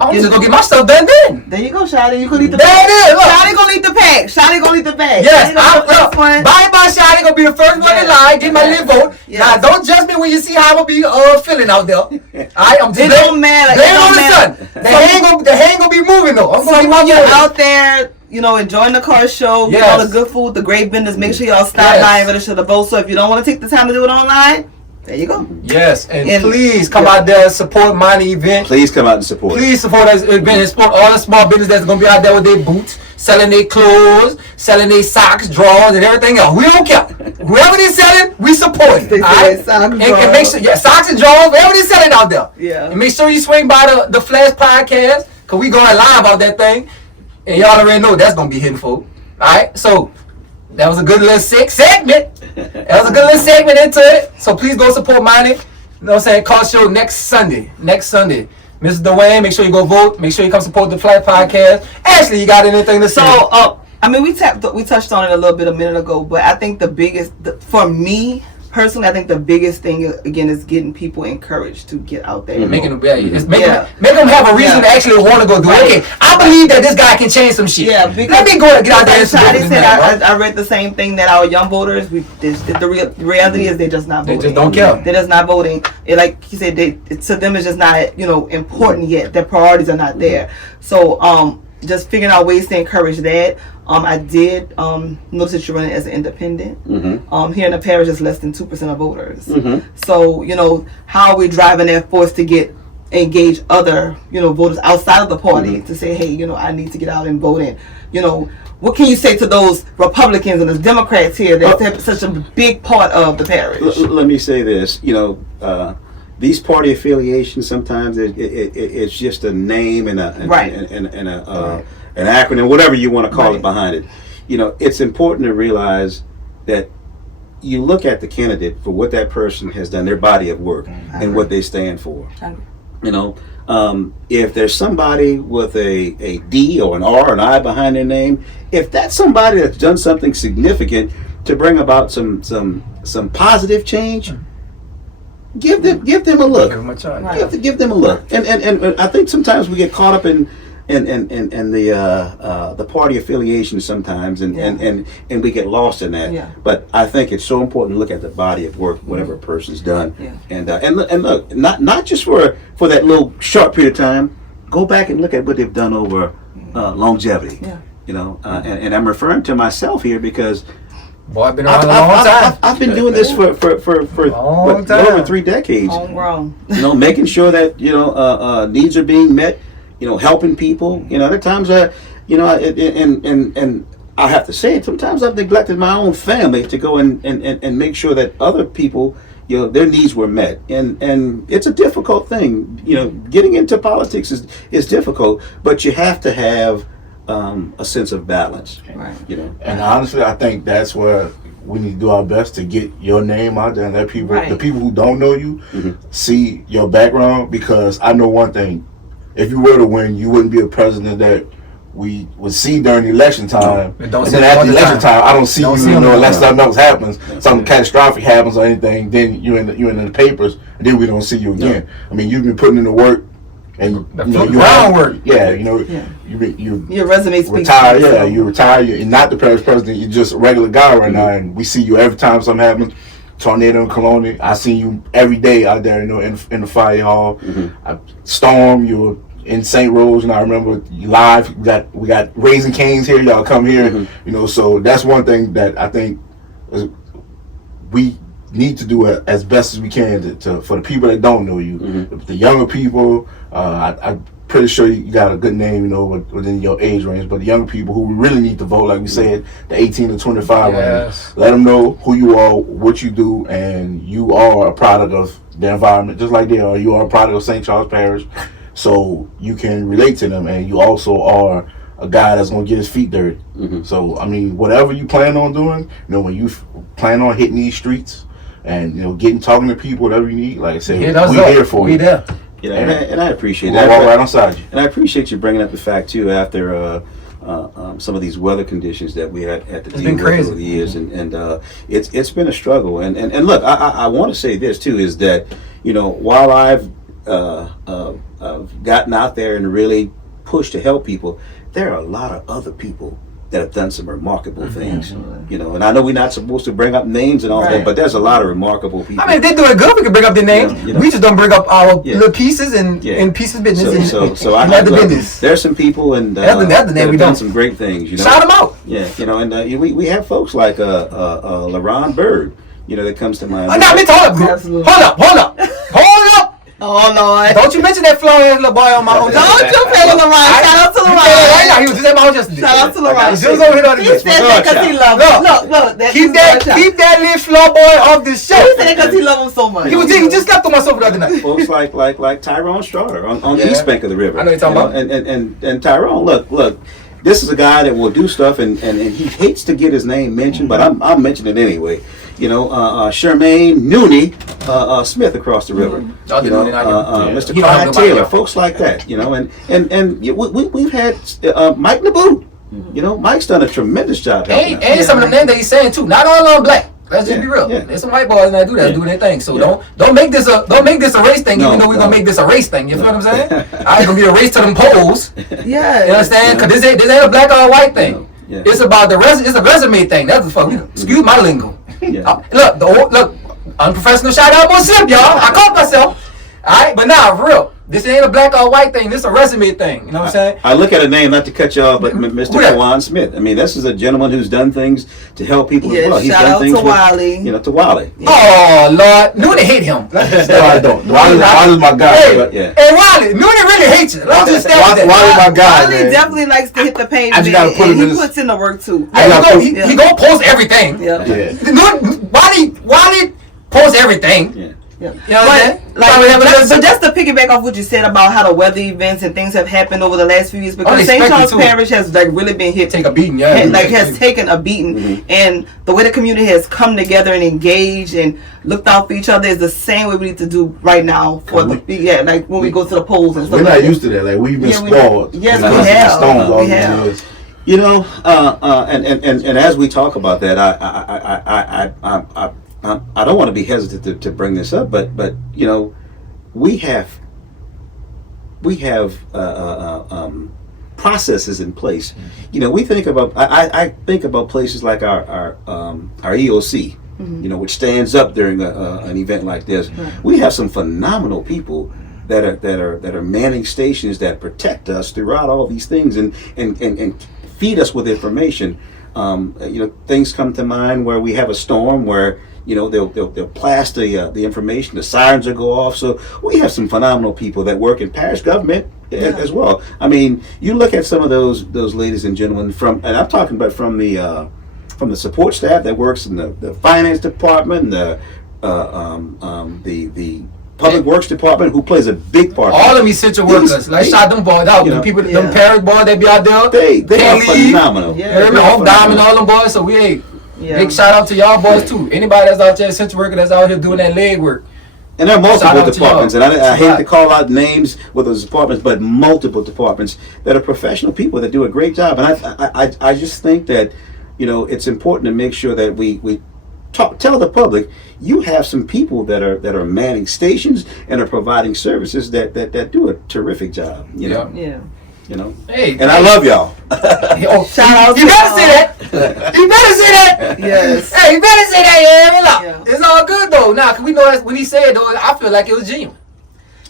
I'm just gonna get my stuff done then. There you go, Shotty. You gonna need the There pack. it is. Look. Shotty gonna need the pack. Shotty gonna need the bag. Yes, Shotty gonna be the first one. bye shot. Gonna be the first one in line. Get my little vote. Yes. Now, don't judge me when you see how I'm gonna be feeling out there. Alright, I'm just It don't matter. blame It on don't the matter. sun. The hand gonna be moving though. I'm So gonna get my when you're vote. out there, you know, enjoying the car show, get all the good food, the great vendors, make sure y'all stop by and register to vote. So if you don't want to take the time to do it online, there you go. Yes, and please come out there and support Money event. Please come out and support. Please support us event and support all the small business that's gonna be out there with their boots, selling their clothes, selling their socks, drawers, and everything else. We don't care. Whoever they're selling, we support it. They All say right? socks, And drawers. make sure, socks and drawers, whatever they're selling out there. Yeah. And make sure you swing by the Flash Podcast, cause we going live out that thing, and y'all already know that's gonna be hitting folk. All right, so. That was a good little segment. That was a good little segment into it. So please go support Money. You know what I'm saying? Car show next Sunday. Mr. DWAYNE, make sure you go vote. Make sure you come support the Flat Podcast. Ashley, you got anything to say? So, I mean, we touched on it a little bit a minute ago, but I think for me personally, I think the biggest thing again is getting people encouraged to get out there. Make them have a reason to actually want to go do it. Okay, I believe that this guy can change some shit. Yeah, because let me go and get out there and support this man. I read the same thing that our young voters. The reality is they're just not voting. They just don't care. They're just not voting. Like he said, to them it's just not important yet. Their priorities are not there. So just figuring out ways to encourage that. I did notice that you're running as an independent. Here in the parish, it's less than 2% of voters. So, how are we driving that force to engage other, voters outside of the party to say, hey, I need to get out and vote. And, what can you say to those Republicans and those Democrats here that's such a big part of the parish? Let me say this, these party affiliations, sometimes it's just a name and an acronym, whatever you want to call it behind it. It's important to realize that you look at the candidate for what that person has done, their body of work, and what they stand for. if there's somebody with a D or an R or an I behind their name, if that's somebody that's done something significant to bring about some positive change, give them a look. Give them a try. Give them a look. And I think sometimes we get caught up in the party affiliation sometimes, and we get lost in that. Yeah. But I think it's so important to look at the body of work, whatever a person's done, Yeah. and look, not just for that little short period of time. Go back and look at what they've done over longevity. Yeah. You know, and I'm referring to myself here because Boy, I've been around a long time. I've been doing this for Long time. over 3 decades. Homegrown. You know, making sure that needs are being met. You know, helping people. You know, there are times and I have to say it. Sometimes I've neglected my own family to go and make sure that other people, their needs were met. And it's a difficult thing. You know, getting into politics is difficult, but you have to have a sense of balance. Right. You know, And honestly, I think that's where we need to do our best to get your name out there and let people, Right. the people who don't know you, Mm-hmm. see your background. Because I know one thing: if you were to win, you wouldn't be a president that we would see during election time. And don't And see then him all after the election time. time, I don't see Don't you, see him all the unless time. something else happens, something catastrophic happens or anything. Then you're in the papers, and then we don't see you again. I mean, you've been putting in the work, and The you groundwork. Yeah, Yeah. you Your resume speaks. retire, for yeah, itself. you retire, you're not the parish president, you're just a regular guy right now, and we see you every time something happens. Tornado in Colonia, I see you every day out there, in the fire hall. Storm, you were in St. Rose, and I remember you live. We got Raising Cane's here, y'all come here, so that's one thing that I think we need to do as best as we can to for the people that don't know you, the younger people. I'm pretty sure you got a good name, within your age range. But the younger people who really need to vote, like we said, the 18 to 25 range, Yes. let them know who you are, what you do, and you are a product of the environment, just like they are. You are a product of St. Charles Parish, so you can relate to them, and you also are a guy that's gonna get his feet dirty. So I mean, whatever you plan on doing, when you plan on hitting these streets and talking to people, whatever you need, like I said, Hit us we're up. here for We you. there. and I appreciate We'll that. walk right onside you. And I appreciate you bringing up the fact too, after some of these weather conditions that we had to deal been with crazy. over the years, and it's been a struggle. And look, I want to say this too, is that while I've gotten out there and really pushed to help people, there are a lot of other people that have done some remarkable things. And I know we're not supposed to bring up names and all that, Right. but there's a lot of remarkable people. I mean, if they do it good, we can bring up their names. We just don't bring up our little pieces and pieces of business. So I and have the business. there's some people and That's the name that we have done don't. some great things. Shout them out. Yeah, and we have folks like LaRon Bird, that comes to mind. Oh, no, hold up, group. Absolutely. Hold up. Oh Lord. Don't you mention that flower little boy on my own. Don't you play with LaRon. Shout out to You say that right now. LaRon. He was just at my house yesterday. Shout out to LaRon. He was over here the other He day. said that because he loves him. Look. Keep that little floor boy off the show. He said that because he loves him so much. He just slept on my sofa the other night. Folks like Tyrone Strotter on the east bank of the river. I know you're talking about. And Tyrone, look. This is a guy that will do stuff, and he hates to get his name mentioned, but I'm mentioning it anyway. Charmaine Nooney Smith across the river. Mr. He don't have Clyde nobody Taylor, else. folks like that. We've had Mike Naboo. Mike's done a tremendous job helping out. And some of them names that he's saying too. Not all of them black. Let's just be real. Yeah. There's some white boys that do that, doing their thing. So don't make this a race thing. No, even though we're gonna no. make this a race thing. You feel what I'm saying? It's gonna be a race to them polls. Yeah. You understand? Because this ain't a black or a white thing. No. Yeah. It's about it's a resume thing. That's the fuck. Excuse my lingo. Yeah. Look, unprofessional shout out on slip, y'all. I caught myself. Alright, but nah, for real. This ain't a black or white thing. This is a resume thing. You know what I'm saying? I look at a name, not to cut you off, but Mr. Who that? Kawan Smith. I mean, this is a gentleman who's done things to help people as Yeah, well. He's shout done out things to Wiley. to Wiley. Oh Lord, Noonie hate him. No, I don't. Wiley's my guy. Hey, but Yeah. hey Wiley, Noonie really hates you. Let's just stay with Wiley's that. my guy, Wiley man. definitely likes to hit the pavement. I just gotta put him and in he his- puts in the work too. I gotta He put- gonna post everything. Yeah. Yeah. Wiley post everything. Yeah. Yeah. You know what I'm saying? But just to piggyback off what you said about how the weather events and things have happened over the last few years, because St. Charles Parish has like really been hit, take a beating, has taken a beating, and the way the community has come together and engaged and looked out for each other is the same way we need to do right now for like when we go to the polls and stuff. We're not used to that. Like we've been spoiled. Yes, we have. You know, and as we talk about that, I don't want to be hesitant to bring this up, but you know, we have processes in place. You know, we think about I think about places like our EOC, you know, which stands up during an event like this. We have some phenomenal people that are manning stations that protect us throughout all these things and feed us with information. You know, things come to mind where we have a storm where, you know, they'll blast the information, the sirens will go off. So we have some phenomenal people that work in parish government as well. I mean, you look at some of those ladies and gentlemen and I'm talking about from the support staff that works in the finance department, the public works department, who plays a big part. All of these essential workers, like shout them boys out. The people, them parish boys, they be out there. They are phenomenal. Home Diamond, all them boys. So we big shout out to y'all boys too. Anybody that's out there, essential worker that's out here doing that leg work. And there are multiple departments, and I hate to call out names with those departments, but multiple departments that are professional people that do a great job. And I just think that, you know, it's important to make sure that we tell the public you have some people that are manning stations and are providing services that do a terrific job. You know. Yeah. You know. Hey, I love y'all. Shout out. You better say that. You better say that. Yes. Hey, you better say that. Yeah. It's all good though. Now, cause we know that's when he said though, I feel like it was genuine.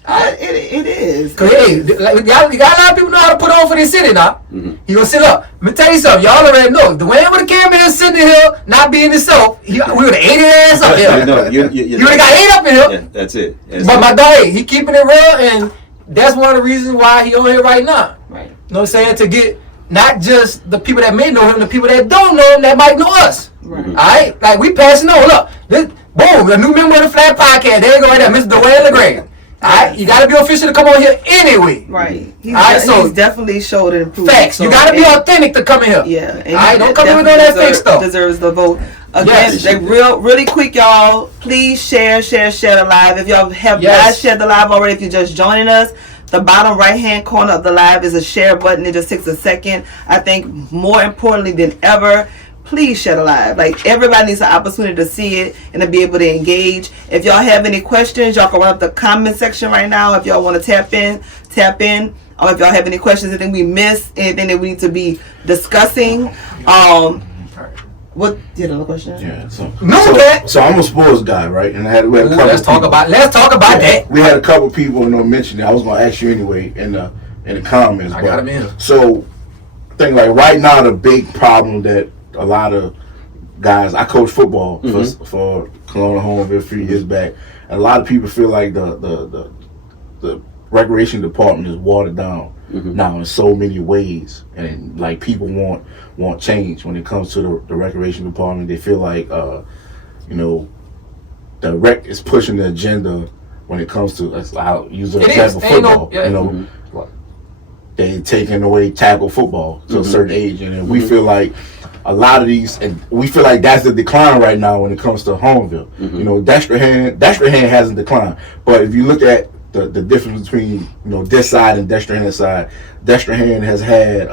It is. Cause hey, like, you got a lot of people know how to put on for this city now. He gonna sit up. Let me tell you something. Y'all already know. Dwayne would have came in sitting here, not being himself. We would have ate his ass up here. You would have got ate up in here. Yeah, that's it. But my dog, he keeping it real, and that's one of the reasons why he on here right now. Right. You know what I'm saying? To get not just the people that may know him, the people that don't know him that might know us. Right. All right? Like we passing on. Look, this, boom, the new member of the Flat Podcast. There you go right there, Mr. DWAYNE LaGRANGE. Alright, you gotta be official to come on here anyway. Right. He's definitely showed an improvement. Facts. You gotta be authentic to come in here. Yeah. Alright, don't come in with all that fake stuff. Deserves the vote. Again, like really quick, y'all. Please share the live. If y'all have not shared the live already, if you're just joining us, the bottom right hand corner of the live is a share button. It just takes a second. I think more importantly than ever, please share the live. Like, everybody needs an opportunity to see it and to be able to engage. If y'all have any questions, y'all can run up the comment section right now. If y'all want to tap in. Or if y'all have any questions, anything we missed, anything that we need to be discussing. What? You had another question? Yeah. So I'm a sports guy, right? And we had a couple. Let's talk about that. We had a couple people, mention it. I was gonna ask you anyway in the comments. I got him in. So, I think like right now the big problem that a lot of guys, I coached football for Kelowna Homeville a few years back, and a lot of people feel like the recreation department is watered down now in so many ways, and like people want change when it comes to the recreation department. They feel like the rec is pushing the agenda when it comes to, I'll use an example, football. They taking away tackle football to a certain age, and we feel like a lot of these, and we feel like that's the decline right now when it comes to Homeville. Dexter-Hand hasn't declined, but if you look at the difference between this side and Dexter-Hand side, Dexter-Hand has had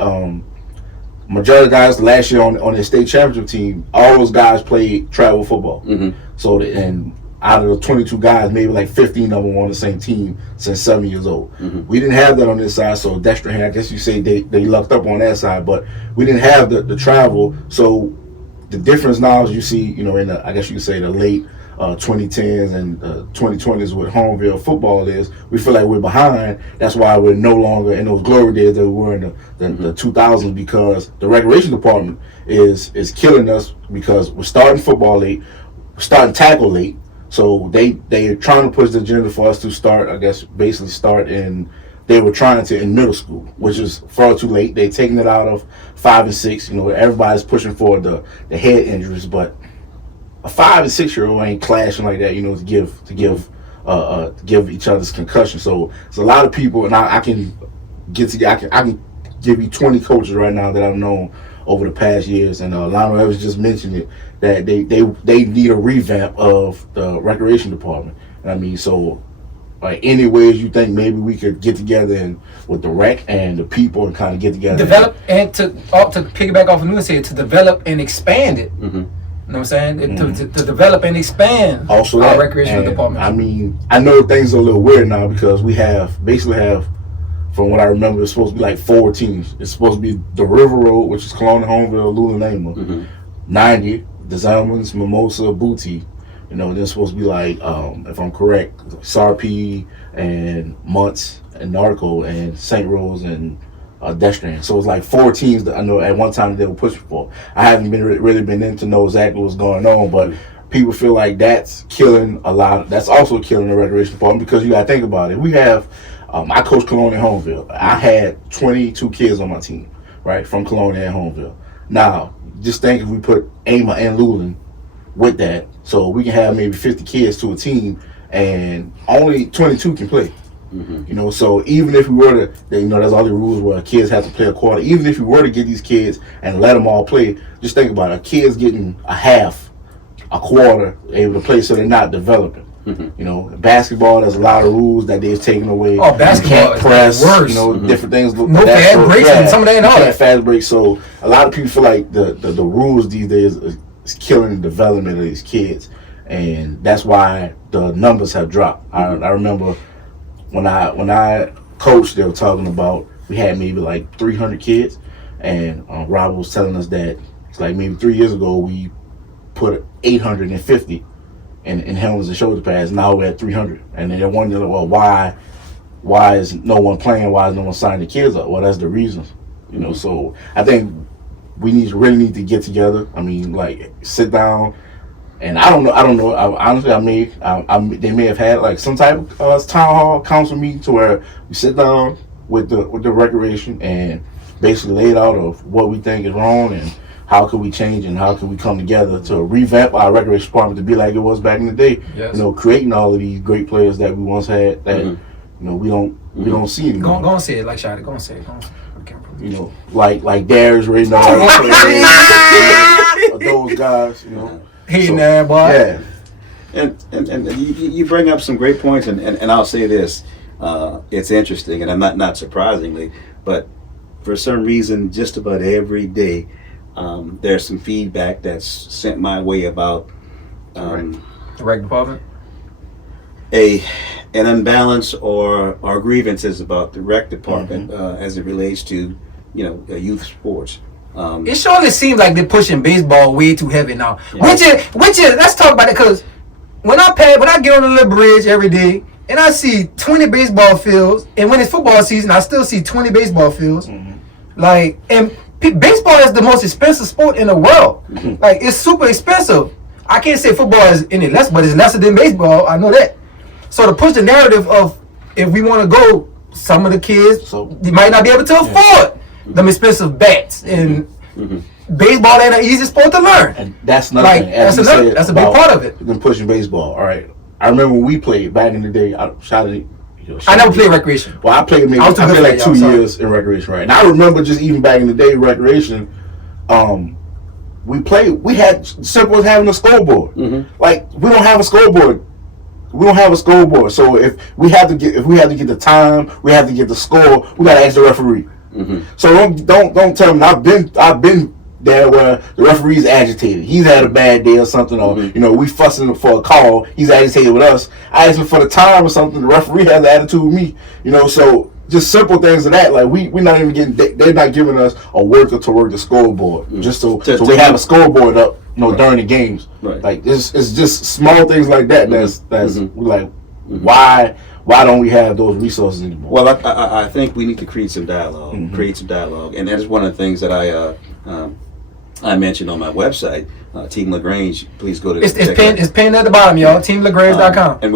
majority of guys last year on their state championship team. All those guys played travel football. So and out of the 22 guys, maybe like 15 of them were on the same team since 7 years old. We didn't have that on this side, so Dexter-Hand, I guess you say they lucked up on that side, but we didn't have the travel. So the difference now is you see, in the, I guess you could say the late 2010s and 2020s with Homeville football is, we feel like we're behind. That's why we're no longer in those glory days that we were in the 2000s, because the recreation department is killing us, because we're starting football late, we're starting tackle late. So they're trying to push the agenda for us to start, I guess, basically start in, they were trying to in middle school, which is far too late. They're taking it out of 5 and 6. Everybody's pushing for the head injuries, but a 5 and 6 year old ain't clashing like that, to give give each other's concussion. So it's a lot of people, and I can get together. I can give you 20 coaches right now that I've known over the past years, and Lionel Evans just mentioned it, that they need a revamp of the recreation department. And I mean, so like any ways you think maybe we could get together and with the rec and the people and kind of get together, develop and to piggyback off of Lewis said, to develop and expand it. You know what I'm saying? To develop and expand also our recreational department. I mean, I know things are a little weird now because we basically have, from what I remember, it's supposed to be like 4 teams. It's supposed to be the River Road, which is Colonial, Homeville, Lulanema, 90, the Zelmans, Mimosa, Booty. You know, there's supposed to be like, if I'm correct, Sarpy and Muntz and Narco and St. Rose and Destran. So it's like 4 teams that I know at one time they were pushing for. I haven't really been in to know exactly what's going on, but people feel like that's killing a lot. That's also killing the recreation department because you got to think about it. We have, I coach Colonial and Homeville. I had 22 kids on my team, right, from Colonial and Homeville. Now, just think if we put Ama and Lulan with that, so we can have maybe 50 kids to a team, and only 22 can play. You know, so even if we were to, you know, there's all the rules where kids have to play a quarter. Even if we were to get these kids and let them all play, just think about it. A kid's getting a half, a quarter able to play, so they're not developing. You know, basketball, there's a lot of rules that they've taken away. Oh, basketball you can't press, worse. You know, different things. No fast breaks and some of that and all that. Fast breaks. So a lot of people feel like the rules these days is killing the development of these kids, and that's why the numbers have dropped. I remember when I coached, they were talking about we had maybe like 300 kids, and Rob was telling us that it's like maybe 3 years ago we put 850 in helmets and shoulder pads. Now we're at 300, and then they're wondering, well, why is no one playing? Why is no one signing the kids up? Well, that's the reason, you know. So I think we really need to get together. I mean, like sit down, and I don't know. Honestly, they may have had like some type of town hall council meeting to where we sit down with the recreation and basically lay it out of what we think is wrong and how can we change and how can we come together to revamp our recreation department to be like it was back in the day. Yes. You know, creating all of these great players that we once had that you know we don't see anymore. Go and say it like Shadi. Go and say it. You know, like Darius Reynolds, those guys. You know, Hey, man, boy. Yeah. And you bring up some great points, and I'll say this, it's interesting, and I'm not surprisingly, but for some reason, just about every day, there's some feedback that's sent my way about The rec department? an unbalance or grievances about the rec department as it relates to, you know, youth sports. It surely seems like they're pushing baseball way too heavy now. Yeah. Which is let's talk about it, because when I get on the little bridge every day and I see 20 baseball fields, and when it's football season I still see 20 baseball fields. Like, and baseball is the most expensive sport in the world. Like, it's super expensive. I can't say football is any less, but it's lesser than baseball. I know that. So to push the narrative of if we want to go, some of the kids they might not be able to afford them expensive bats, and baseball ain't an easy sport to learn. And that's another Like, thing. that's a big part of it. Them pushing baseball. All right. I remember when we played back in the day. I never played recreation. Well, I played I played like 2 years in recreation, right? And I remember just even back in the day, recreation, we had simple as having a scoreboard. Like, we don't have a scoreboard. So if we had to get the time, we have to get the score, we gotta ask the referee. So don't tell me I've been there where the referee's agitated. He's had a bad day or something, or you know, we fussing for a call. He's agitated with us. I asked him for the time or something. The referee has an attitude with me. You know, so just simple things of that. Like we're not even getting. They're not giving us a worker to work the scoreboard just so we have a scoreboard up. You know, during the games. Like it's just small things like that. That's we're like, why don't we have those resources anymore? Well, I think we need to create some dialogue. And that is one of the things that I mentioned on my website, Team LaGrange. Please go to it's pinned at the bottom, y'all. TeamLaGrange.com. And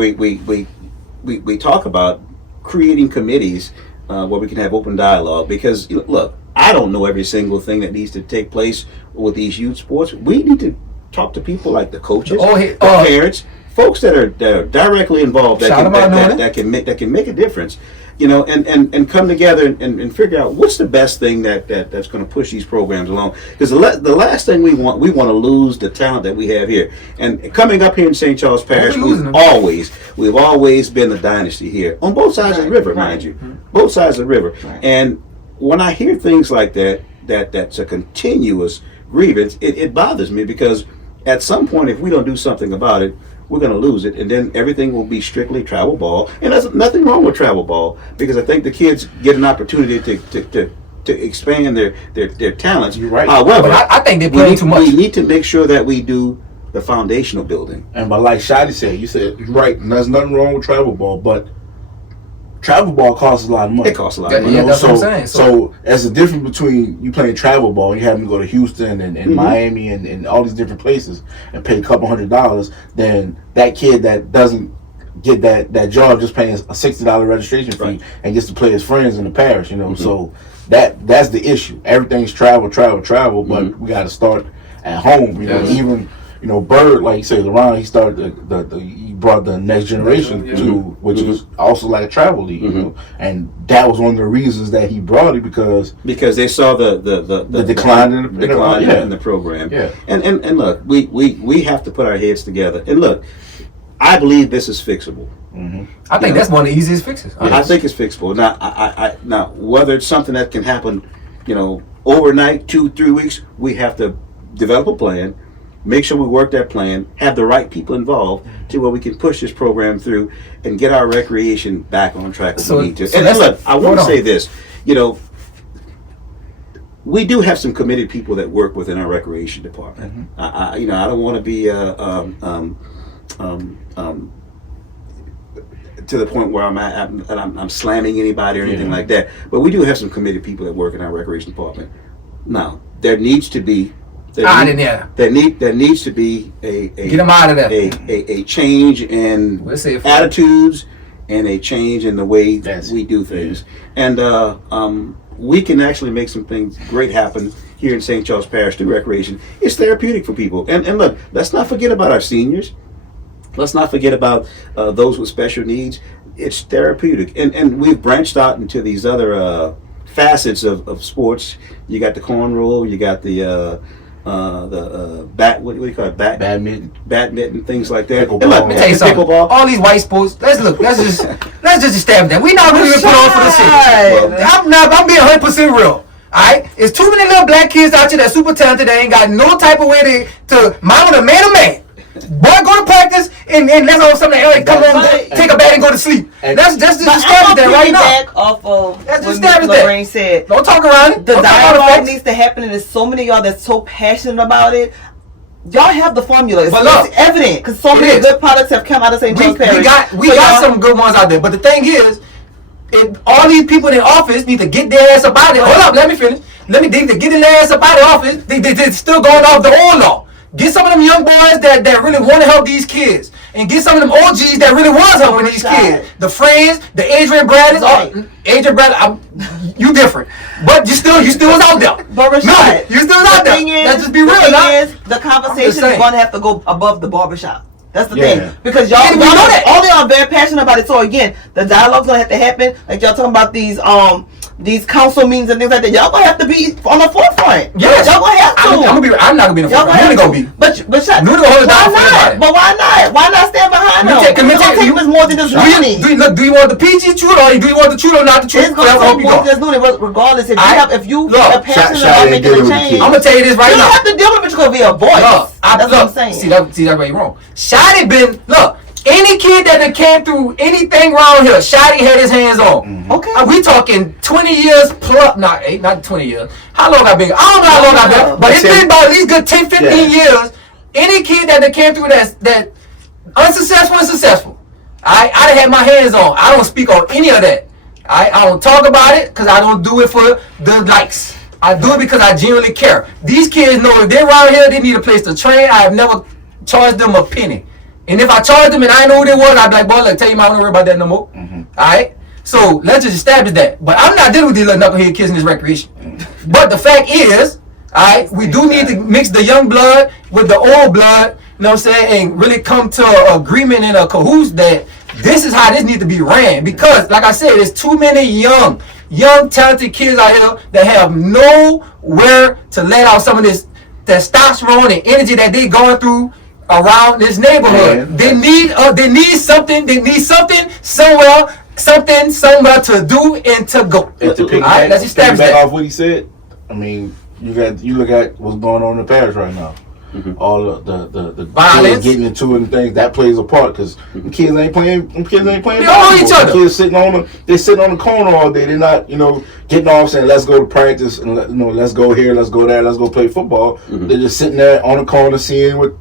we talk about creating committees where we can have open dialogue, because look, I don't know every single thing that needs to take place with these youth sports. We need to talk to people like the coaches, the parents, folks that are directly involved that can make a difference. You know, and come together and figure out what's the best thing that's going to push these programs along. Because the last thing we want to lose the talent that we have here. And coming up here in St. Charles Parish, we've always been the dynasty here on both sides of the river, mind you, both sides of the river. And when I hear things like that's a continuous grievance, it bothers me, because at some point, if we don't do something about it, we're going to lose it, and then everything will be strictly travel ball. And there's nothing wrong with travel ball, because I think the kids get an opportunity to expand their talents. You're right. However, I think they play too much. We need to make sure that we do the foundational building. And but like Shadi said, you said you're right. And there's nothing wrong with travel ball, but travel ball costs a lot of money. It costs a lot of money. Yeah, that's what I'm saying. So there's a difference between you playing travel ball and you having to go to Houston and Miami and all these different places and pay a couple $100s than that kid that doesn't get that job just paying a $60 registration fee and gets to play his friends in the parish, you know. So that's the issue. Everything's travel, but we got to start at home. You know, even Bird, like you say, LaGRANGE, he started he brought the next generation to, which is also like a travel league, you know, and that was one of the reasons that he brought it, because they saw the decline in the program. Yeah. And look, we have to put our heads together. And look, I believe this is fixable. I think that's one of the easiest fixes. I think it's fixable. Now, now whether it's something that can happen, overnight, 2-3 weeks, we have to develop a plan. Make sure we work that plan, have the right people involved to where we can push this program through and get our recreation back on track when we need to. And look, I want to say this, we do have some committed people that work within our recreation department. I don't want to be to the point where I'm slamming anybody or anything like that. But we do have some committed people that work in our recreation department. Now, there needs to be There needs to be a get them out of there. A change in attitudes and a change in the way we do things. And we can actually make some things great happen here in St. Charles Parish through recreation. It's therapeutic for people. And look, let's not forget about our seniors. Let's not forget about those with special needs. It's therapeutic. And we've branched out into these other facets of sports. You got the cornroll, you got the what do you call it? Badminton, things like that. And look, let me tell you something. All these white sports. Let's just establish that we not really put on for the shit. I'm being 100% real. Alright, it's too many little black kids out here that's super talented. They ain't got no type of way to mind with a man. Boy, go to practice and let's all something. Come on, take a bath and go to sleep. Let's just establish that right now. Off of let's what establish LaGRANGE said. Don't talk around it. The dialogue needs to happen, and there's so many of y'all that's so passionate about it. Y'all have the formula. It's evident because so many good products have come out of St. Charles Parish. We got some good ones out there, but the thing is, all these people in office need to get their ass up out of there. Hold up, let me finish. They need to get their ass up out of office. They're still going off the old law. Get some of them young boys that really want to help these kids. And get some of them OGs that really was helping these kids. The friends, the Adrian Bradleys. Adrian Bradley, you different. But you still was out there. But Rashad, you still was out there. Let's just be real. The conversation is going to have to go above the barbershop. That's the thing. Because y'all know that. All y'all are very passionate about it. So again, the dialogue's going to have to happen. Like y'all talking about these council meetings and things like that. Y'all gonna have to be on the forefront. Yes, y'all gonna have to. I'm not gonna be in the forefront. You're gonna be. But why not? But why not? Why not stand behind them? It's gonna take us more than just money. Do you want the PG truth or do you want the truth or not the truth? It's gonna take more than just money. Regardless, if you are passionate about making a change, I'm gonna tell you this right now. You don't have to deal with it. You're gonna be a voice. That's what I'm saying. See that's where you're wrong. Shotty been any kid that came through anything around here, Shotty had his hands on. Okay. We talking 20 years plus, not 20 years. How long I've been? I don't know how long I've been, but it's been about at least good 10, 15 years. Any kid that came through that unsuccessful and successful, I done had my hands on. I don't speak on any of that. I don't talk about it because I don't do it for the likes. I do it because I genuinely care. These kids know if they're around here, they need a place to train. I have never charged them a penny. And if I charged them and I know who they was, I'd be like, boy, look, tell you, I don't worry about that no more. Alright? So let's just establish that. But I'm not dealing with these little knucklehead kids in this recreation. But the fact is, alright, we do need to mix the young blood with the old blood know what I'm saying, and really come to an agreement and a cahoots that this is how this needs to be ran. Because, like I said, there's too many young, talented kids out here that have nowhere to let out some of this testosterone and energy that they going through around this neighborhood. Yeah. They need something somewhere to do and to go. And to pick Alright, let's establish back that. off what he said. I mean, you look at what's going on in the parish right now. All the Violence, kids getting into it and things that plays a part because the kids ain't playing. They all each other. The kids sitting on the corner all day. They're not getting off saying let's go to practice and let's go here, let's go there, let's go play football. They're just sitting there on the corner seeing what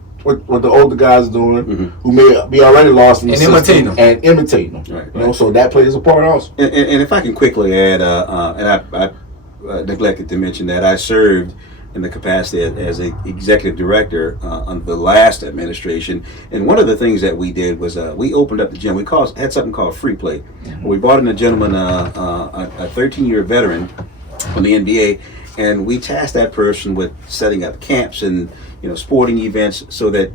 the older guys are doing, who may be already lost in the system and imitating them. Right. So that plays a part also. And if I can quickly add, and I neglected to mention that I served in the capacity as an executive director under the last administration, and one of the things that we did was we opened up the gym. We had something called free play. We brought in a gentleman, a 13-year veteran from the NBA, and we tasked that person with setting up camps and sporting events so that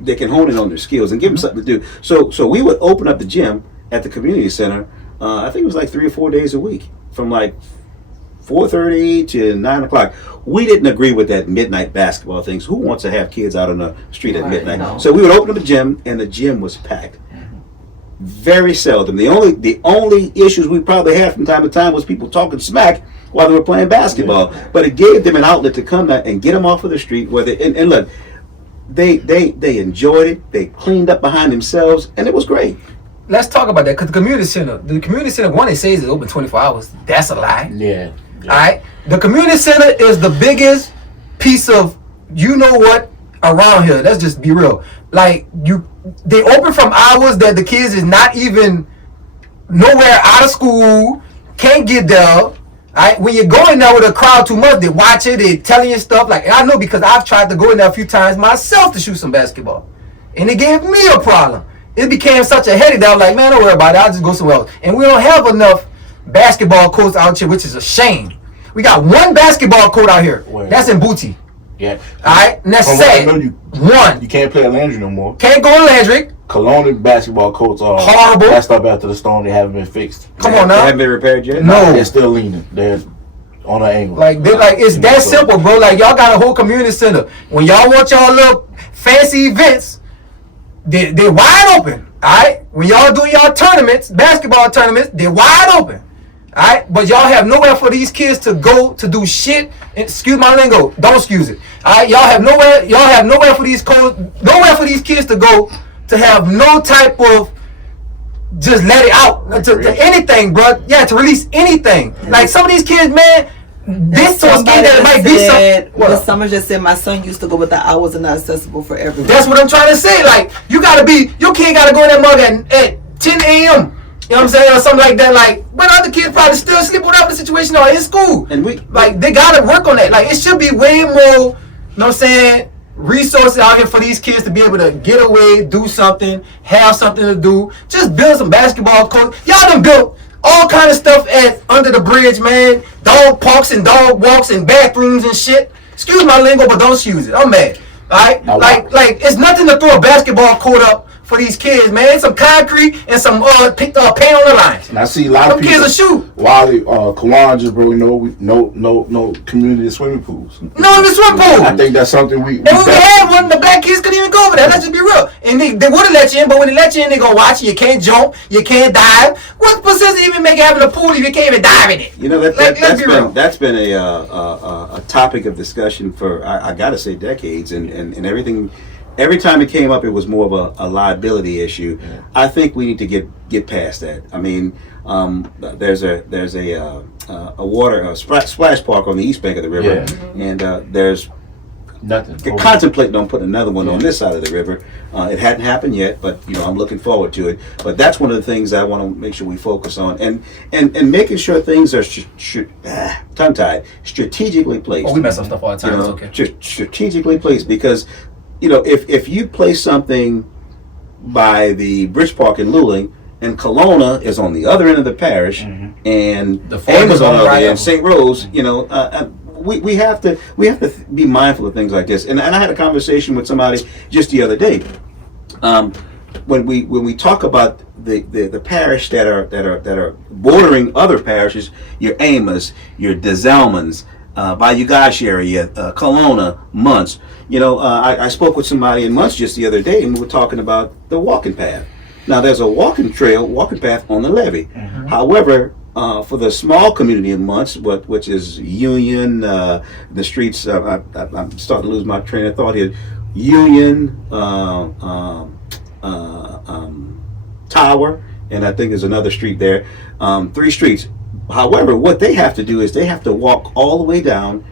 they can hone in on their skills and give them something to do. So we would open up the gym at the community center. I think it was like 3 or 4 days a week, from like 4:30 to 9 o'clock. We didn't agree with that midnight basketball things. Who wants to have kids out on the street at midnight? No. So we would open up the gym, and the gym was packed. Very seldom. The only issues we probably had from time to time was people talking smack while they were playing basketball. But it gave them an outlet to come out and get them off of the street. And look, they enjoyed it. They cleaned up behind themselves, and it was great. Let's talk about that because the community center, one, it says it's open 24 hours. That's a lie. Yeah. All right. The community center is the biggest piece of around here. Let's just be real. Like they open from hours that the kids is not even nowhere out of school, can't get there. All right. When you're going there with a crowd too much, they watch it, they telling you stuff. Like I know because I've tried to go in there a few times myself to shoot some basketball, and it gave me a problem. It became such a headache that I was like, man, don't worry about it. I'll just go somewhere else. And we don't have enough basketball courts out here, which is a shame. We got one basketball court out here. Where? That's in Booty. Yeah. All right, and that's sad. You can't play at Landry no more. Can't go to Landry. Colonial basketball courts are horrible. Messed up after the storm. They haven't been fixed. Come on now. They haven't been repaired yet? No. They're still leaning. They're on an angle. It's that simple, bro. Like y'all got a whole community center. When y'all want y'all little fancy events, they're wide open. Alright? When y'all do y'all tournaments, basketball tournaments, they're wide open. Alright? But y'all have nowhere for these kids to go to do shit. Excuse my lingo. Don't excuse it. Alright? Y'all have nowhere for these kids to go to have no type of just let it out to anything, bro. Yeah, to release anything. Like some of these kids, man, this to a kid that might be something. Well, someone just said my son used to go, but the hours are not accessible for everyone. That's what I'm trying to say. Like, your kid gotta go in that mug at 10 a.m. You know what I'm saying? Or something like that. Like, but other kids probably still sleep, whatever the situation are in school. And they gotta work on that. Like, it should be way more, you know what I'm saying, resources out here for these kids to be able to get away, do something, have something to do. Just build some basketball courts. Y'all done built all kind of stuff under the bridge, man. Dog parks and dog walks and bathrooms and shit. Excuse my lingo, but don't excuse it. I'm mad. Alright? Like it's nothing to throw a basketball court up for these kids, man. Some concrete and some paint on the lines. And I see a lot of people. Kids will shoot. Wally, Kawanjas, bro, no community swimming pools. No, in the swimming pool. I think that's something And when we had one, the black kids couldn't even go over there. Let's just be real. And they would have let you in, but when they let you in, they gonna watch you. You can't jump, you can't dive. What sense even make having a pool if you can't even dive in it? You know that's been a topic of discussion for I gotta say decades, and everything. Every time it came up, it was more of a liability issue. Yeah. I think we need to get past that. I mean, there's a splash park on the east bank of the river, and there's nothing. They're contemplating on putting another one on this side of the river. It hadn't happened yet, but I'm looking forward to it. But that's one of the things I want to make sure we focus on, and making sure things are tongue-tied, strategically placed. Oh, we mess up stuff all the time. It's okay. Strategically placed, because if you place something by the Bridge Park in Luling, and Kelowna is on the other end of the parish, and the Amazon over there in St. Rose, we have to be mindful of things like this. And I had a conversation with somebody just the other day. When we talk about the parish that are bordering other parishes, your Amos, your DeZalmans, Bayou Gash area, Kelowna, Muntz. I spoke with somebody in Muntz just the other day, and we were talking about the walking path. Now, there's a walking path on the levee. Mm-hmm. However, for the small community of Muntz, which is Union, the streets, I'm starting to lose my train of thought here. Union, Tower, and I think there's another street there. 3 streets. However, what they have to do is they have to walk all the way down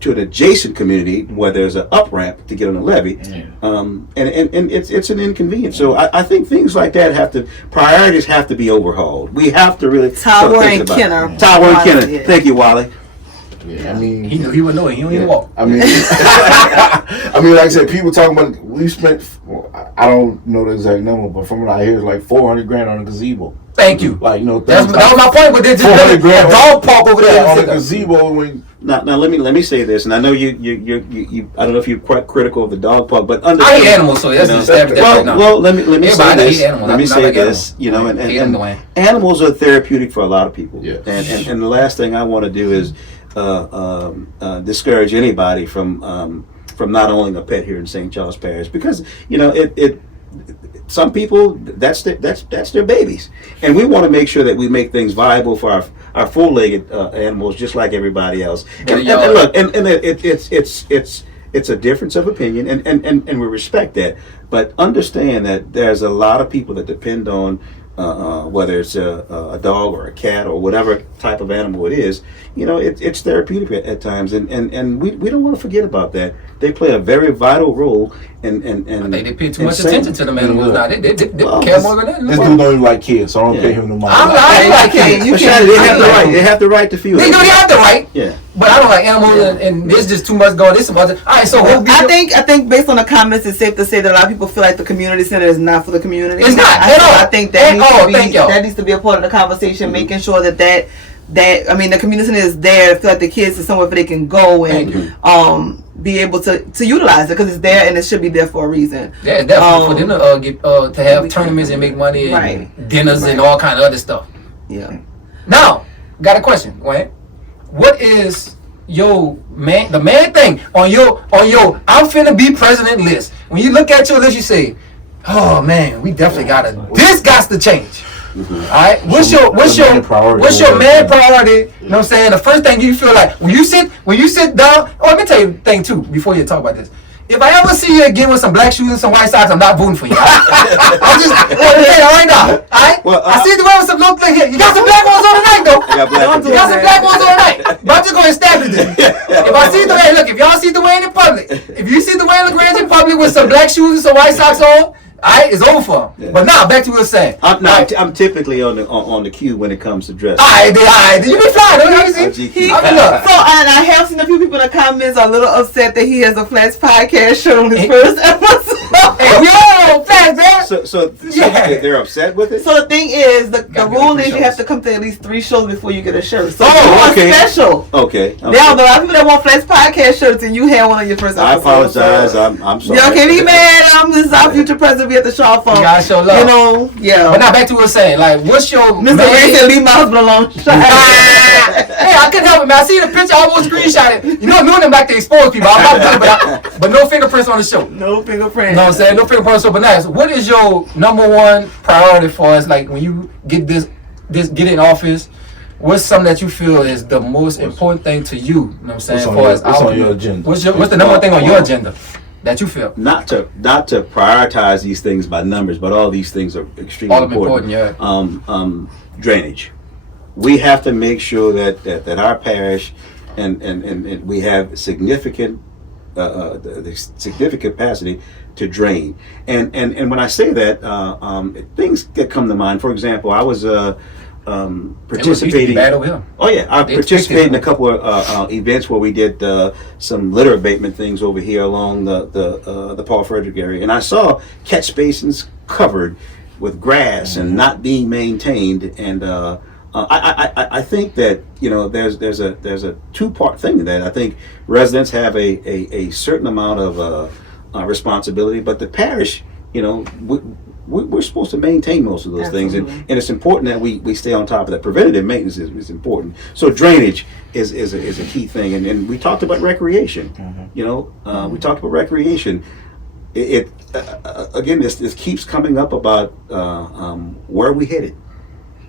to an adjacent community where there's an up ramp to get on the levee, and it's an inconvenience. So I think things like that priorities have to be overhauled. We have to really Tower and Kenner. Tower and Kenner. Yeah. Thank you, Wally. Yeah, I mean, he wouldn't know it. He don't even walk. I mean, like I said, people talking about we spent. I don't know the exact number, but from what I hear, it's like $400,000 on a gazebo. Thank you. Like that was my point. But they just built a dog park over there on a gazebo. Now let me say this, and I know you I don't know if you're quite critical of the dog park, but I hate animals, so that's just well, let me say this. Let me say this. And animals are therapeutic for a lot of people. Yeah. And the last thing I want to do is discourage anybody from not owning a pet here in St. Charles Parish, because some people that's their babies, and we want to make sure that we make things viable for our full-legged animals, just like everybody else. And look, and it's a difference of opinion, and we respect that, but understand that there's a lot of people that depend on whether it's a dog or a cat or whatever type of animal it is. It's therapeutic at times, and we don't want to forget about that. They play a very vital role. And I think they pay too much attention to them animals now. They care more than that. This dude don't even like kids, so I don't pay him no mind. I like kids. You can't. They have the right to feel. They have the right. Yeah. But I don't like animals, and there's just too much going. This about it. All right, so I think based on the comments, it's safe to say that a lot of people feel like the community center is not for the community. It's not at all. I think that needs to be a part of the conversation, mm-hmm. making sure that the community center is there to feel like the kids is somewhere where they can go and be able to utilize it, because it's there and it should be there for a reason. Yeah, definitely for them to have tournaments and make money and dinners and all kind of other stuff. Yeah. Now, got a question, Wayne. What is the main thing on your I'm finna be president list? When you look at your list, you say, oh man, we definitely this got to change. Mm-hmm. All right, what's your main priority? You know what I'm saying? The first thing you feel like when you sit down. Oh, let me tell you a thing too before you talk about this. If I ever see you again with some black shoes and some white socks, I'm not voting for you. I'm just right now. All right? Well, I see the way with some little thing here. You got some black ones on tonight, though. You got some black ones on tonight. But I'm just going to establish this. If I see DWAYNE, look, if y'all see DWAYNE in public, if you see DWAYNE LaGRANGE in public with some black shoes and some white socks on, it's over for him. Yeah. But now, back to what I was saying. I'm typically on the queue when it comes to dress. All right. You be fine, don't you see? So, and I have seen a few people in the comments are a little upset that he has a Flash podcast show on his first episode. Hey, we all fast, man. So they're upset with it? So the thing is, the rule is you have to come to at least 3 shows before you get a shirt. So okay. Special. Okay. Now, there are a lot of people that want Flash podcast shirts, and you had one of your first episodes. I apologize. I'm sorry. Y'all can't be mad. This is our future president. Be at the Shaw phone. You gotta show love. Yeah. But now back to what I was saying. Like, what's your Mr. Ray said, leave my husband alone. Hey, I couldn't help it, man. I see the picture, I almost screenshot it. You know, I'm doing them back to expose people. I'm not doing it, but no fingerprints on the show. No fingerprints. You know what I'm saying? No fingerprints on the show. But nice. What is your number one priority for us? Like, when you get get in office, what's something that you feel is the most important thing to you? You know what I'm saying? What's on your agenda? What's the number one thing on your agenda that you feel? Not to prioritize these things by numbers, but all these things are extremely important. Yeah. Drainage. We have to make sure that our parish and we have significant capacity to drain. And when I say that, things that come to mind. For example, I was participating. Bad over here. Oh yeah, I participated in a couple of events where we did some litter abatement things over here along the Paul Frederick area, and I saw catch basins covered with grass and not being maintained, and I think that there's a two-part thing to that. I think residents have a certain amount of responsibility, but the parish, we're supposed to maintain most of those things, and it's important that we stay on top of that. Preventative maintenance is important. So drainage is a key thing, and we talked about recreation. We talked about recreation. Again, this keeps coming up about where are we headed?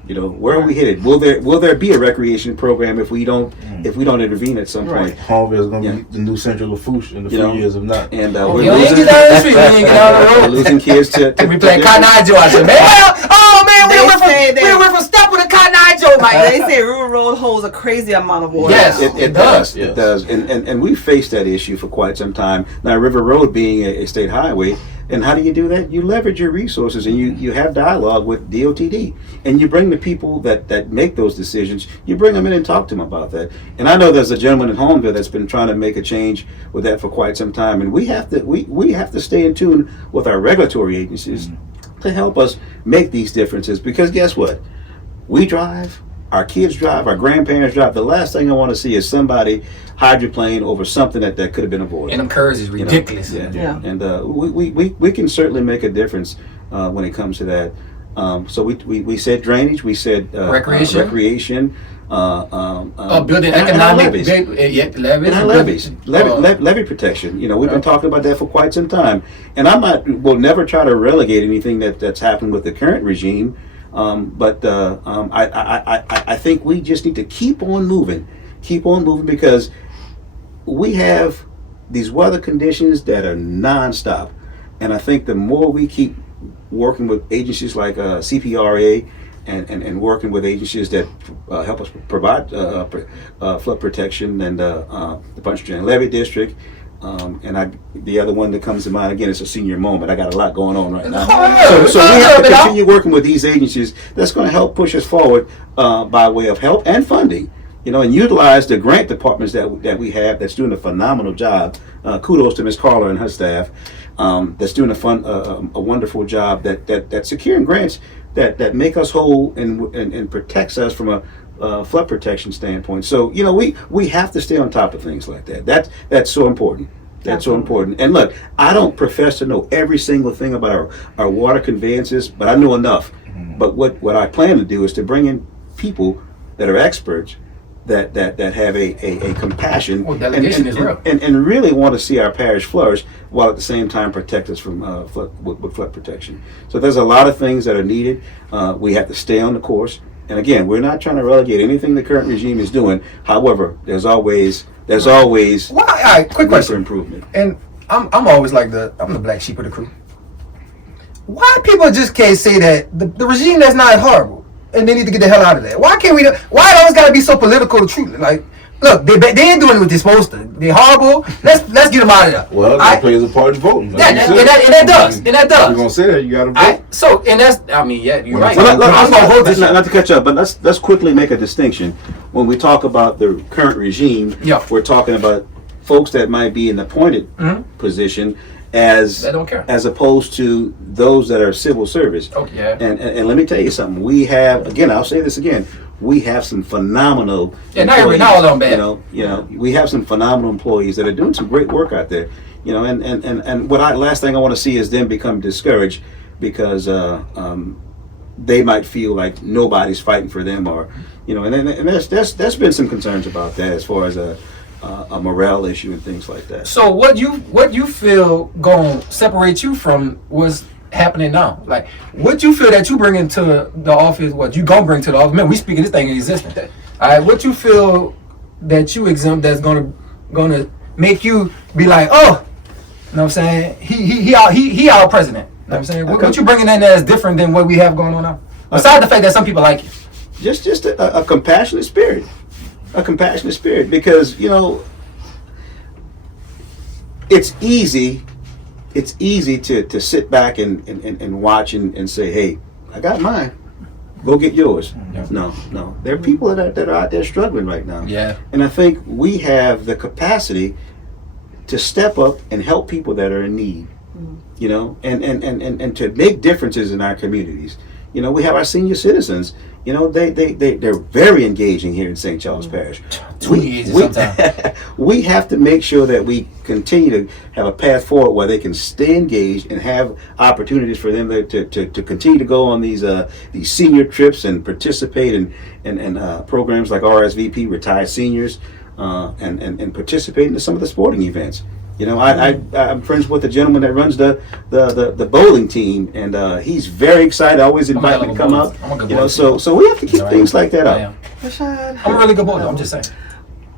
Where are we headed? Will there be a recreation program if we don't intervene at some point? Homeville is going to be the new Central Lafourche in a few years of not. And we're losing kids to we play Cotton Eye Joe out there, man. Oh man, we went from step with a Cotton Eye Joe, man. They say River Road holds a crazy amount of water. Yes, it does. It does. And we've faced that issue for quite some time. Now, River Road being a state highway, and how do you do that? You leverage your resources, and you have dialogue with DOTD, and you bring the people that make those decisions, you bring them in and talk to them about that. And I know there's a gentleman in Homeville that's been trying to make a change with that for quite some time, and we have to stay in tune with our regulatory agencies to help us make these differences, because guess what? We drive, our kids drive, our grandparents drive. The last thing I want to see is somebody hydroplane over something that could have been avoided. And them curves is ridiculous. And we can certainly make a difference when it comes to that. So we said drainage, we said recreation, building economic levies, levy protection. We've been talking about that for quite some time, and we'll never try to relegate anything that's happened with the current regime. But I think we just need to keep on moving because we have these weather conditions that are nonstop, and I think the more we keep working with agencies like CPRA and working with agencies that help us provide flood protection, and the Pontchartrain Levee District. The other one that comes to mind, again, it's a senior moment. I got a lot going on right now. So we have to continue working with these agencies. That's going to help push us forward by way of help and funding. And utilize the grant departments that we have that's doing a phenomenal job. Kudos to Ms. Carla and her staff that's doing a wonderful job that's securing grants that make us whole and protects us from a flood protection standpoint. So we have to stay on top of things like that. That's so important. That's so important. And look, I don't profess to know every single thing about our water conveyances, but I know enough. But what I plan to do is to bring in people that are experts that have a compassion and really want to see our parish flourish, while at the same time protect us from flood protection. So there's a lot of things that are needed. We have to stay on the course. And again, we're not trying to relegate anything the current regime is doing. However, there's always quick question for improvement. And I'm always like I'm the black sheep of the crew. Why people just can't say that the regime that's not horrible and they need to get the hell out of there? Why can't we? Why it always got to be so political to treat? Like, look, they ain't doing what they're supposed to. They're horrible. Let's get them out of there. Well, that plays a part in voting. Like that does. If you're gonna say that, you gotta vote. You're right. Not to catch up, but let's quickly make a distinction. When we talk about the current regime, we're talking about folks that might be in the appointed position as opposed to those that are civil service. And let me tell you something. We have, again, I'll say this again. We have some phenomenal employees. Not all of them bad. We have some phenomenal employees that are doing some great work out there. And last thing I want to see is them become discouraged because they might feel like nobody's fighting for them, or and there's been some concerns about that as far as a morale issue and things like that. So what you feel gonna separate you from what's happening now? Like, what you feel that you bring into the office? What you gonna bring to the office? Man, we speaking this thing in existence. All right, what you feel that you exempt that's gonna make you be like, oh, you know what I'm saying? He our president. You know what I'm saying? What you bringing in there is different than what we have going on now. Besides the fact that some people like you. Just a compassionate spirit. A compassionate spirit, because it's easy to sit back and watch and say, hey, I got mine, go get yours. No, there are people that are out there struggling right now. And I think we have the capacity to step up and help people that are in need, and to make differences in our communities. We have our senior citizens, You know, they're very engaging here in St. Charles Parish. 2 years sometimes. We have to make sure that we continue to have a path forward where they can stay engaged and have opportunities for them to continue to go on these senior trips and participate in programs like RSVP, Retired Seniors, and participate in some of the sporting events. You know, I'm friends with the gentleman that runs the bowling team, and he's very excited. I always invite him to come up. You know, so we have to keep things like that up. I'm a really good bowler. I'm just saying.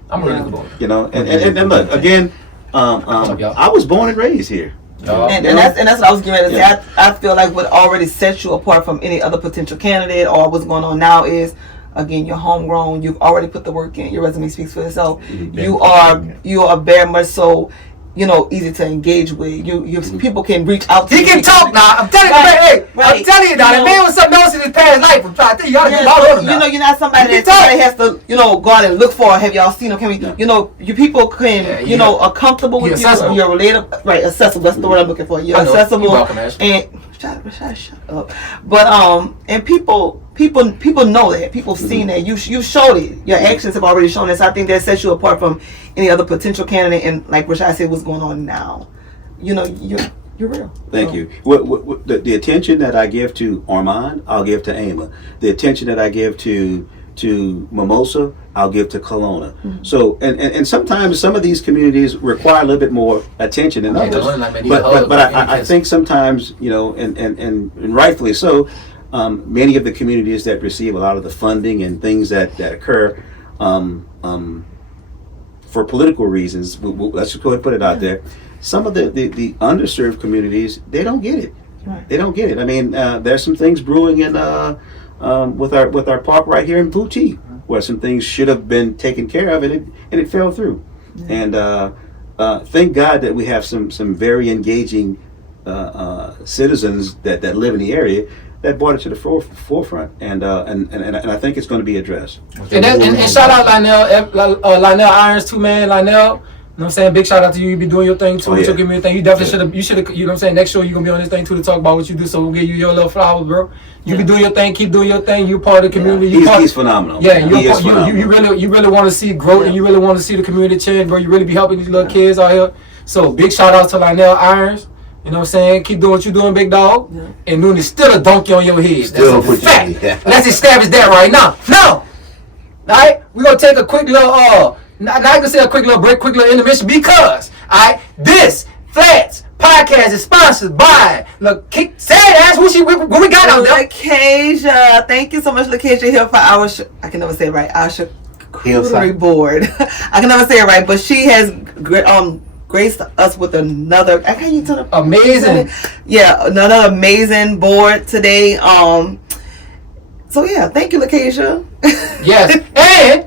I'm a really good bowler. You know, and look again. I was born and raised here. And that's what I was getting ready to say. I feel like what already sets you apart from any other potential candidate or what's going on now is, again, you're homegrown. You've already put the work in. Your resume speaks for itself. You are very much so, you know, easy to engage with. People can reach out to you. He can talk now. I'm telling you, I'm telling you now. The man was something else in his past life. I'm trying to tell you, you gotta get all over now. You know, you're not somebody that has to, you know, go out and look for. Have y'all seen him? Can we, you know, you people can, you know, are comfortable with you. You're relatable, right? Accessible. That's the word I'm looking for. You're accessible. You're welcome, Ashley. And shut up. But and people know that. People seen that. You showed it. Your actions have already shown it. So I think that sets you apart from any other potential candidate. And like Rashad said, what's going on now? You know, you're real. Thank you. The attention that I give to Armand, I'll give to Ama. The attention that I give to Mimosa, I'll give to Kelowna. So and sometimes some of these communities require a little bit more attention than others. But I think sometimes, you know, and rightfully so, many of the communities that receive a lot of the funding and things that occur for political reasons, let's just go ahead and put it out there. Some of the underserved communities, they don't get it. Right. They don't get it. I mean, there's some things brewing in with our park right here in Boutique, where some things should have been taken care of, and it fell through. Yeah. And thank God that we have some very engaging citizens that live in the area that brought it to the forefront, and I think it's going to be addressed. And shout out Lionel Irons too, man. Lionel, you know what I'm saying? Big shout out to you. You be doing your thing too. You give me your thing. You definitely should have. You know what I'm saying? Next show you gonna be on this thing too to talk about what you do. So we'll give you your little flowers, bro. You be doing your thing. Keep doing your thing. You're part of the community. He's phenomenal. Yeah, you really want to see growth, and you really want to see the community change, bro. You really be helping these little kids out here. So big shout out to Lionel Irons. You know what I'm saying? Keep doing what you're doing, big dog. Yeah. And Nooney's still a donkey on your head. Still that's a fact. Let's establish that right now. Now, all right, we're gonna take a quick little not gonna say a quick little break, quick little intermission, because this Flats podcast is sponsored by say it, what we got out there. LaCasia. Thank you so much, LaCasia, here for our I can never say it right. Our charcuterie board. I can never say it right, but she has graced us with another amazing. Yeah, another amazing board today. So yeah, thank you, LaCasia. Yes, and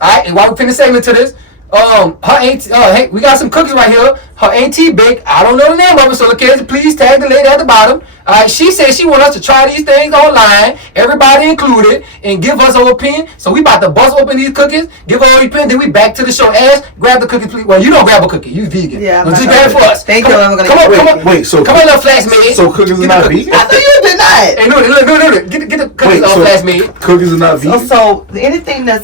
all right, and while we finish segment to this, her auntie, hey, we got some cookies right here. Her auntie baked, I don't know the name of it, so LaCasia, please tag the lady at the bottom. She said she want us to try these things online, everybody included, and give us our opinion. So we about to bust open these cookies, give our opinion, then we back to the show. Ash, grab the cookie, please. Well, you don't grab a cookie, you vegan. Yeah, just grab it for us. Thank you. Wait, so come on, little Flash Maid. So cookies are not vegan? I thought you did not. Hey, no, get the cookies on Flash Maid. Cookies are not vegan? So anything that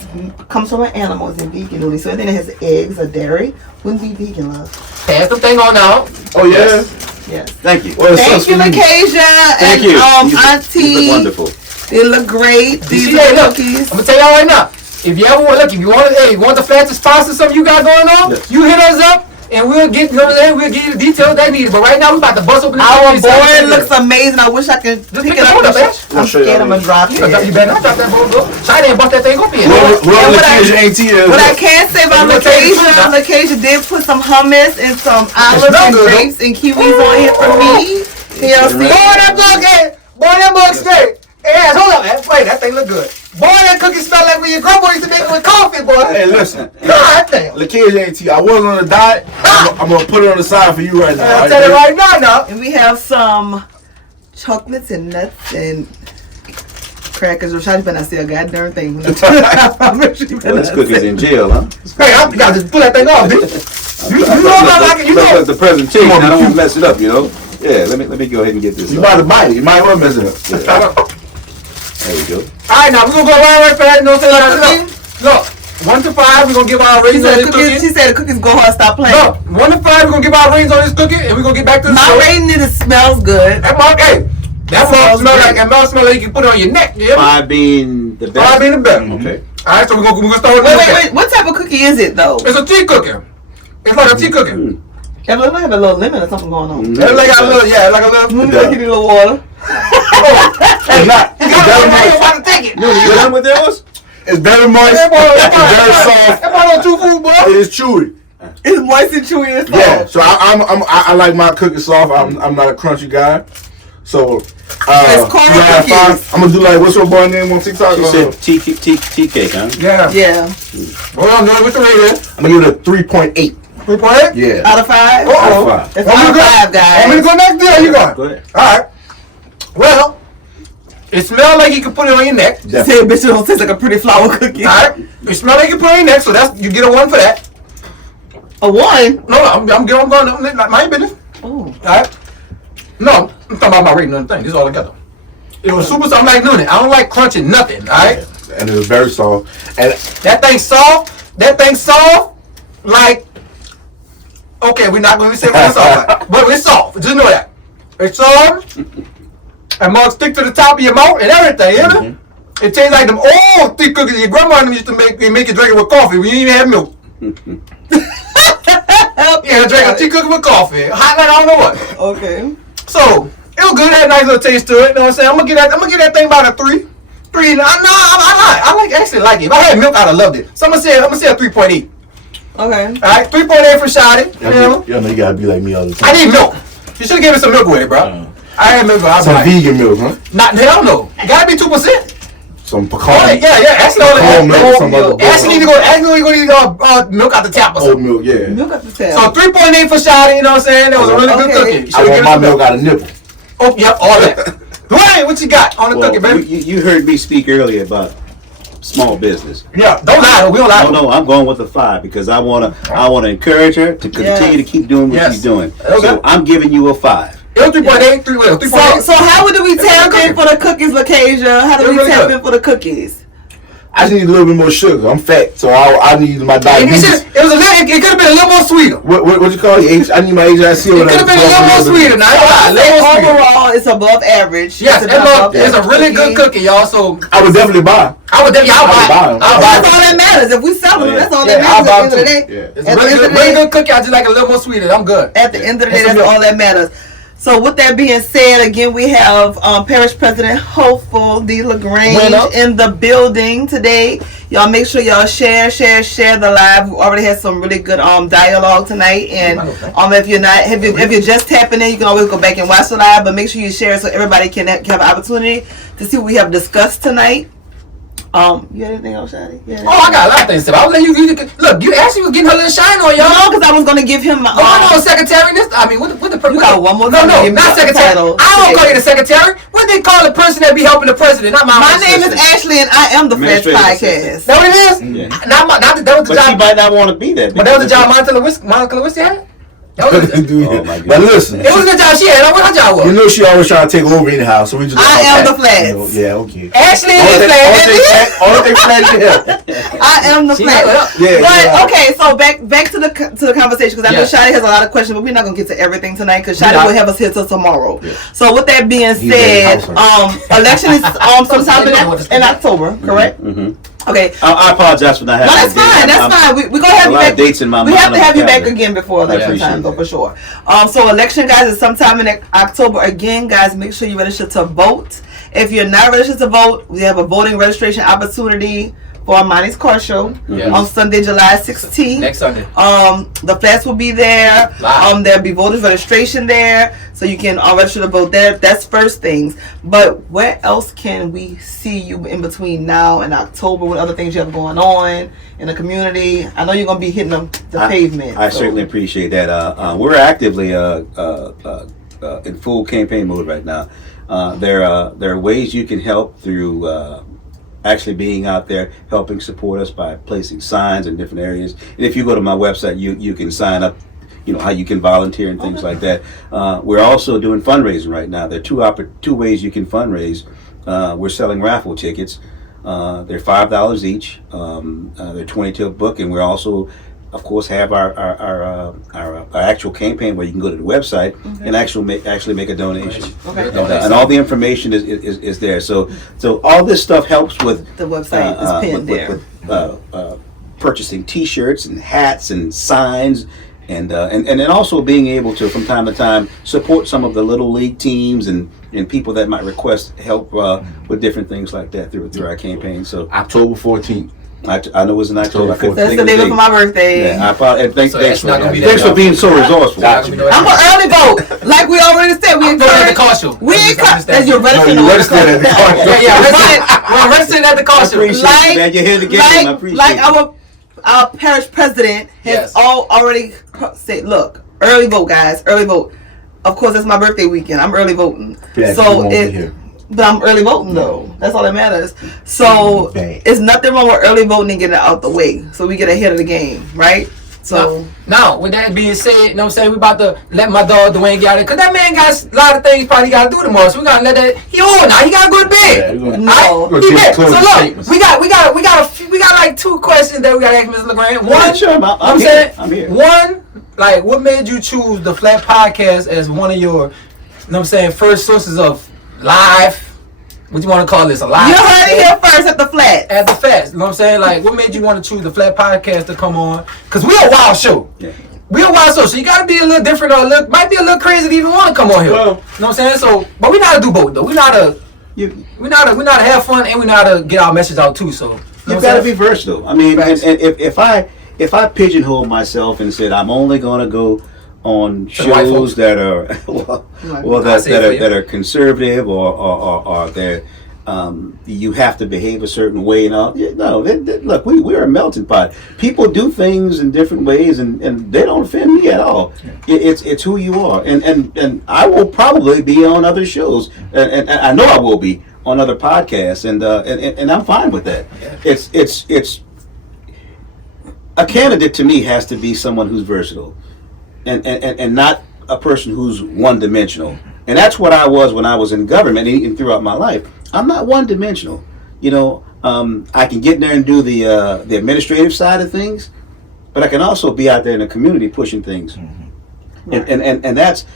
comes from an animal is vegan, really. So anything that has eggs or dairy wouldn't be vegan, love. Pass the thing on out. Oh, yeah? Yes. Thank you. Well, thank you, LaCasia. Thank you. Auntie. These look wonderful. They look great. These are cookies. I'm gonna tell y'all right now. If you ever want the Flats to sponsor something you got going on, you hit us up and we'll get we'll give you the details that needed. But right now we about to bust open the our board looks amazing. I wish I could just pick it up, man. I'm scared I'm gonna drop it. You better not drop that board, bro. China ain't bust that thing up here. What I can say about LaCasia did put some hummus and some olives and grapes and kiwis on here for me. Boy, that book straight. Hey, hold up, man. Wait, that thing look good. Boy, that cookie smell like when your grandma used to make it with coffee, boy. Hey, listen. God damn. LaCasia auntie, I was on a diet. I'm going to put it on the side for you right now. I'll tell you right now. And we have some chocolates and nuts and crackers. Rashad better not say a goddamn thing. This cookie's in jail, huh? Hey, I got to just pull that thing off, bitch. You know the presentation. I don't want to mess it up, you know. Yeah, let me go ahead and get this. You might have bite it. You might want to mess it up. Yeah. There you go. All right, now we're gonna go right fast. You know what I'm saying? Look, 1 to 5, we're gonna give our ratings on this cookie. She said the cookies go hard. Stop playing. Look, 1 to 5, we're gonna give our ratings on this cookie, and we're gonna get back to the My show. rating it smells good. That mug, hey, that mug smell like you can put it on your neck. Yeah. 5 being the best. 5 being the best. Okay. All right, so we're gonna start with Wait. What type of cookie is it though? It's a tea cookie. It's like a tea cookie. It looks like a little lemon or something going on. It's like a little, like a little. Let me give you a little water. It's not. It's very moist. Take it. You done with yours? It's very moist. It's very soft. That boy on 2 food, boy. It is chewy. It's moist and chewy and soft. Yeah. So I like my cookies soft. I'm not a crunchy guy. So It's corn cookies. I'm gonna do like what's your boy name on TikTok? She said tea cake, huh? Yeah. Yeah. Hold on, what's the rating? I'm gonna give it a 3.8. 3.8? Yeah. Out of 5? Uh-oh. Five. It's out of 5, guys. Want me to go next? Yeah, you going? Go ahead. All right. Well, it smells like you can put it on your neck. Say, bitch, it don't taste like a pretty flour cookie. All right. It smells like you put it on your neck, so that's you get a 1 for that. A 1? No, I'm going. I'm my business. Oh. All right. No, I'm talking about my rating on the thing. This is all together. It was super soft. I'm like doing it. I don't like crunching nothing. All right. And it was very soft. And That thing's soft. That thing's soft. Like. Okay, we're not going to say what it's soft, like, but it's soft. Just know that. It's soft. And mug stick to the top of your mouth and everything, you know? It tastes like them old thick cookies your grandma used to make you drink it with coffee when you didn't even have milk. Yeah, drink a tea cookie with coffee. Hot like I don't know what. Okay. So, it was good, had a nice little taste to it, you know what I'm saying? I'm gonna get that thing about a 3. 3, I actually like it. If I had milk, I'd have loved it. So I'm gonna say a 3.8. Okay. Alright, 3.8 for Shotty. You know? you know you gotta be like me all the time. I need milk. You should have given me some milk with it, bro. I had milk. Some vegan milk, huh? Not hell no. It gotta be 2%. Some pecan. Oh, yeah. Actually, Pecan milk, some other actually, need to go milk out the tap or oat something. milk, yeah. Milk at the tail. So 3.8 for Shotty. You know what I'm saying? That was a really good Okay. cookie. I want my milk out of nipple. Oh, yep, all that. Dwayne, what you got on the Well, cookie, baby? you heard me speak earlier about small business. Yeah, don't lie. We don't lie. No, I'm going with the 5 because I wanna encourage her to continue to keep doing what she's doing. Okay. So I'm giving you a 5. It was 3.8, 3.8. So how do we tap in for the cookies, LaCasia? How do we Really tap good. in for the cookies? I just need a little bit more sugar. I'm fat, so I need my It diabetes. could have been a little more sweeter. What you call it? I need my HIC. It could have been a little more sweeter. Now, a little more sweeter. Overall, it's above average. Yes, above it's a really cookie. good cookie, y'all. So I would definitely buy. I would definitely, I'll buy it. I'll buy That's all it. that matters. If we sell them, Yeah. that's all Yeah, that I'll matters buy at the end of the it day. too. It's At a the end of the really day, good cookie. I just like a little more sweeter. I'm good. at the end of the day, It's that's a all that matters. So with that being said, again, we have Parish President Hopeful D. LaGRANGE in the building today. Y'all make sure y'all share the live. We already had some really good dialogue tonight, and if you're just tapping in, you can always go back and watch the live. But make sure you share so everybody can have an opportunity to see what we have discussed tonight. You had anything else, Shadi? Oh, I got a lot of things to say. I was letting you look. You actually was getting her little shine on y'all. No, because I was gonna give him my. Oh, no, secretary. What the You got one more No, time to no, give me not the secretary. title. I don't call you the secretary. What they call the person that be helping the president? Not my. My name is Ashley, and I am the French Administrative Podcast. That what it is? Yeah. That was the But she job. might not want to be that. But that was the job Monica Lewinsky had. That was the, Oh my But goodness. listen, it was the job she had. What her job you was? know she always trying to take over anyhow, so we just. I am the Flats. You know, yeah, okay. Ashley Only is thing like. only thing Flat can help. I am the She Flats. know it. Yeah, But yeah. okay, so back to the conversation, because I know Yeah. Shadi has a lot of questions, but we're not gonna get to everything tonight because We're Shadi not. will have us here till tomorrow. So with that being He's said, in the house election is sometime in October, correct? Mm-hmm. Okay. I apologize for not No, having. that's fine. That's fine. We're gonna have a you lot back. of dates in my We mind have to on have the you back calendar. again before election appreciate time, though, that. for sure. So election, guys, is sometime in October. Again, guys, make sure you register to vote. If you're not registered to vote, we have a voting registration opportunity for Armani's Car Show on Sunday, July 16th. Next Sunday. The flats will be there. Live. There'll be voters registration there, so you can register to vote there. That's first things. But where else can we see you in between now and October? What other things you have going on in the community? I know you're gonna be hitting the pavement. I so. certainly appreciate that. We're actively in full campaign mode right now. There are ways you can help through actually being out there helping support us by placing signs in different areas. And if you go to my website, you can sign up. You know how you can volunteer and things like that. We're also doing fundraising right now. There are two ways you can fundraise. we're selling raffle tickets. They're $5 each. They're 22 a book, and we're also, of course, have our actual campaign where you can go to the website and actually make a donation. Okay. And all the information is there. So all this stuff helps with The website is pinned there. with purchasing T-shirts and hats and signs. And then also being able to, from time to time, support some of the little league teams and people that might request help with different things like that through our campaign. So October 14th. I know it was in October. That's the day before my birthday. Yeah, thanks not gonna be for that being so resourceful. I'm an early vote. Like we already said, we voting at the car encourage. show. We encourage. That's your No, registered. you registered at the car show. Yeah, we're registered at the car show. Appreciate it, man. You're here to get him. I appreciate like it. our parish president has Yes. already said, look, early vote, guys, early vote. Of course, it's my birthday weekend. I'm early voting. Yeah, you So won't be here. but I'm early voting though. That's all that matters. So Bang. it's nothing wrong with early voting and getting it out the way, so we get ahead of the game, right? So Now, with that being said, you know what I'm saying, we about to let my dog DWAYNE get out of there, because that man got a lot of things probably got to do tomorrow, so we got to let that, he old now, he got to go to bed. Yeah, we're gonna- no. We're He gonna bed. close So the look, statements. we got like 2 questions that we got to ask Mr. LaGRANGE. One, Sure, I'm saying, here. I'm here. One, like, what made you choose the Flat Podcast as one of your, you know what I'm saying, first sources of live, what you want to call this, a live? You heard it here first at the flat. At the fest, you know what I'm saying? Like, what made you want to choose the Flat Podcast to come on? Because we're a wild show. Yeah. We're a wild show, so you got to be a little different or might be a little crazy to even want to come on here. Well, you know what I'm saying? So, but we know how to do both, though. We know how to have fun, and we know how to get our message out too. So, You've got to be versatile. I mean, Facts. and if I pigeonhole myself and said I'm only going to go on To the white folks. shows that are that are conservative or they're you have to behave a certain way and all. No, look, we're a melting pot. People do things in different ways, and they don't offend me at all. It's who you are, and I will probably be on other shows, and I know I will be on other podcasts, and I'm fine with that. It's a candidate to me has to be someone who's versatile, and not a person who's one dimensional. And that's what I was when I was in government and throughout my life. I'm not one dimensional. You know, I can get in there and do the administrative side of things, but I can also be out there in the community pushing things. And that's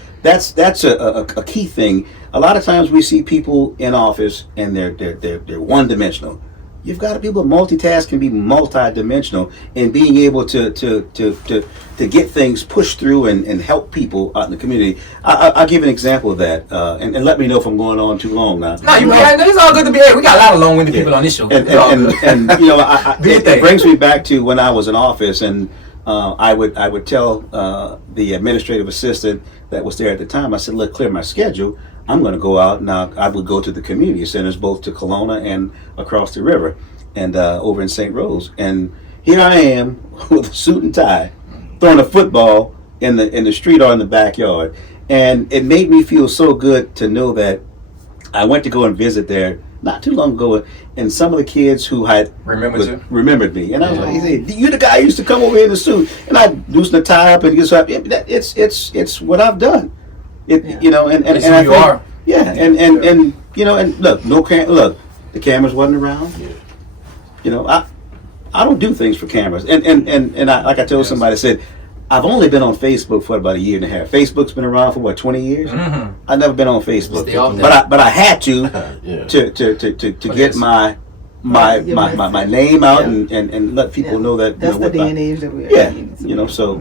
a key thing. A lot of times we see people in office and they're one dimensional. You've got to be able to multitask and be multi-dimensional, and being able to get things pushed through and help people out in the community. I'll give an example of that, and let me know if I'm going on too long now. no, it's all good to be here. We got a lot of long-winded people on this show. And you know, it brings me back to when I was in office, and I would tell the administrative assistant that was there at the time. I said, "Look, clear my schedule. I'm going to go out." Now I would go to the community centers, both to Kelowna and across the river, and over in St. Rose. And here I am with a suit and tie, throwing a football in the street or in the backyard. And it made me feel so good to know that I went to go and visit there not too long ago, and some of the kids who had remembered me, and I was like, "He said, you the guy who used to come over here in the suit," and I loosen the tie up and get so it's what I've done. You know, and It's and who I you think, are. yeah, and you know, and look, look, the cameras wasn't around. Yeah. You know, I don't do things for cameras, and I, like I told somebody, I said, I've only been on Facebook for about a year and a half. Facebook's been around for what, 20 years? Mm-hmm. I've never been on Facebook, Stay off but I had to Yeah. to get my name out and let people know that That's you know, the day and age that we're in. you know, so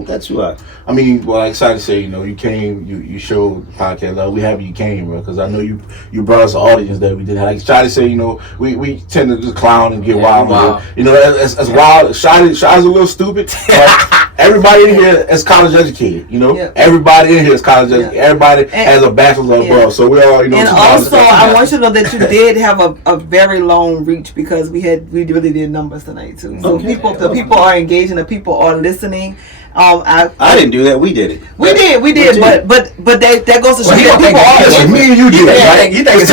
that's who I. I mean, well, I'm excited to say, you know, you came, you showed the podcast love. We happy you came, bro, because I know you brought us an audience that we did. Like Shotty say, you know, we tend to just clown and get wild. You know, as wild. Shotty's a little stupid, but everybody in here is college educated. You know, everybody in here is college educated. Everybody has a bachelor's or above, so we all, you know. And also, I want you to know that you did have a very long reach, because we really did numbers tonight too. So the people are engaging, the people are listening. I didn't do that. We did it. We did, but that goes to show that people are. Listen, me and you did it, right? You think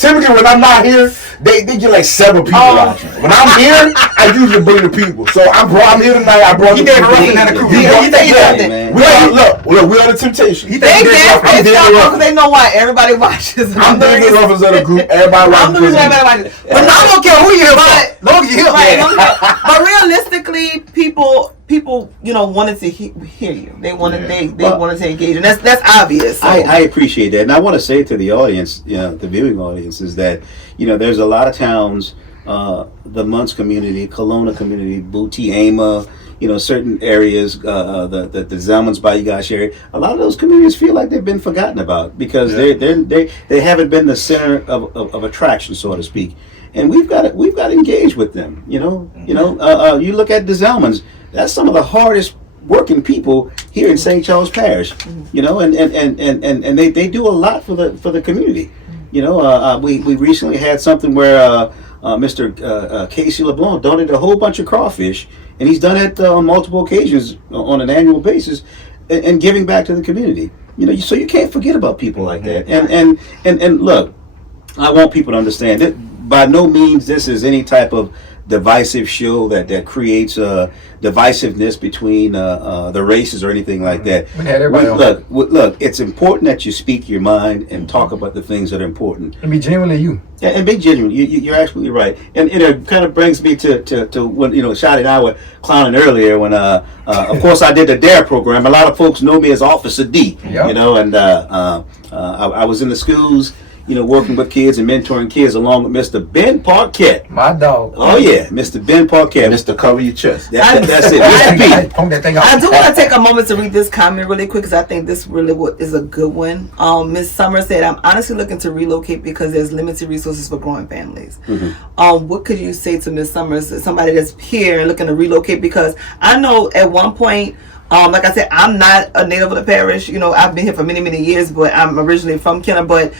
Typically when I'm not here, they get like 7 people out. When I'm here, I usually bring the people. So I'm here tonight. I brought You the gave people. Ruffin and the crew. You think something? Man. Look, Look, we are the temptation. He They think he gas did pay because they know why everybody watches. I'm the David Ruffins of the group. Everybody I'm the reason watches. everybody watches. But I don't care who you hear But- from. Long as you hear Right. from. But realistically, people, wanted to hear you. They wanted, they wanted to engage, and that's obvious. So. I appreciate that, and I want to say to the audience, the viewing audience, is that there's a lot of towns, the Muntz community, Kelowna community, Booty, Ama, certain areas, the Zelmans by you guys area. A lot of those communities feel like they've been forgotten about because they haven't been the center of attraction, so to speak. And we've got to engage with them. You look at the Zelmans. That's some of the hardest working people here in St. Charles Parish. And they do a lot for the community. We recently had something where Mr. Casey LeBlanc donated a whole bunch of crawfish, and he's done it on multiple occasions on an annual basis, and giving back to the community. So you can't forget about people like that. And look, I want people to understand that by no means this is any type of divisive show that creates divisiveness between the races or anything like that. Look, it's important that you speak your mind and talk about the things that are important. And be genuinely you. Yeah, and be genuine. You're absolutely right. And it kind of brings me to when Shotty and I were clowning earlier when of course I did the DARE program. A lot of folks know me as Officer D. Yep. And I was in the schools, working with kids and mentoring kids along with Mr. Ben Parquette. My dog. Oh yeah, Mr. Ben Parquette. Mr. Cover Your Chest. That's it. Mr. B. Pump that thing out. I do want to take a moment to read this comment really quick because I think this really is a good one. Miss Summer said, "I'm honestly looking to relocate because there's limited resources for growing families." What could you say to Miss Summers, somebody that's here and looking to relocate? Because I know at one point, like I said, I'm not a native of the parish. I've been here for many, many years, but I'm originally from Kenner. But,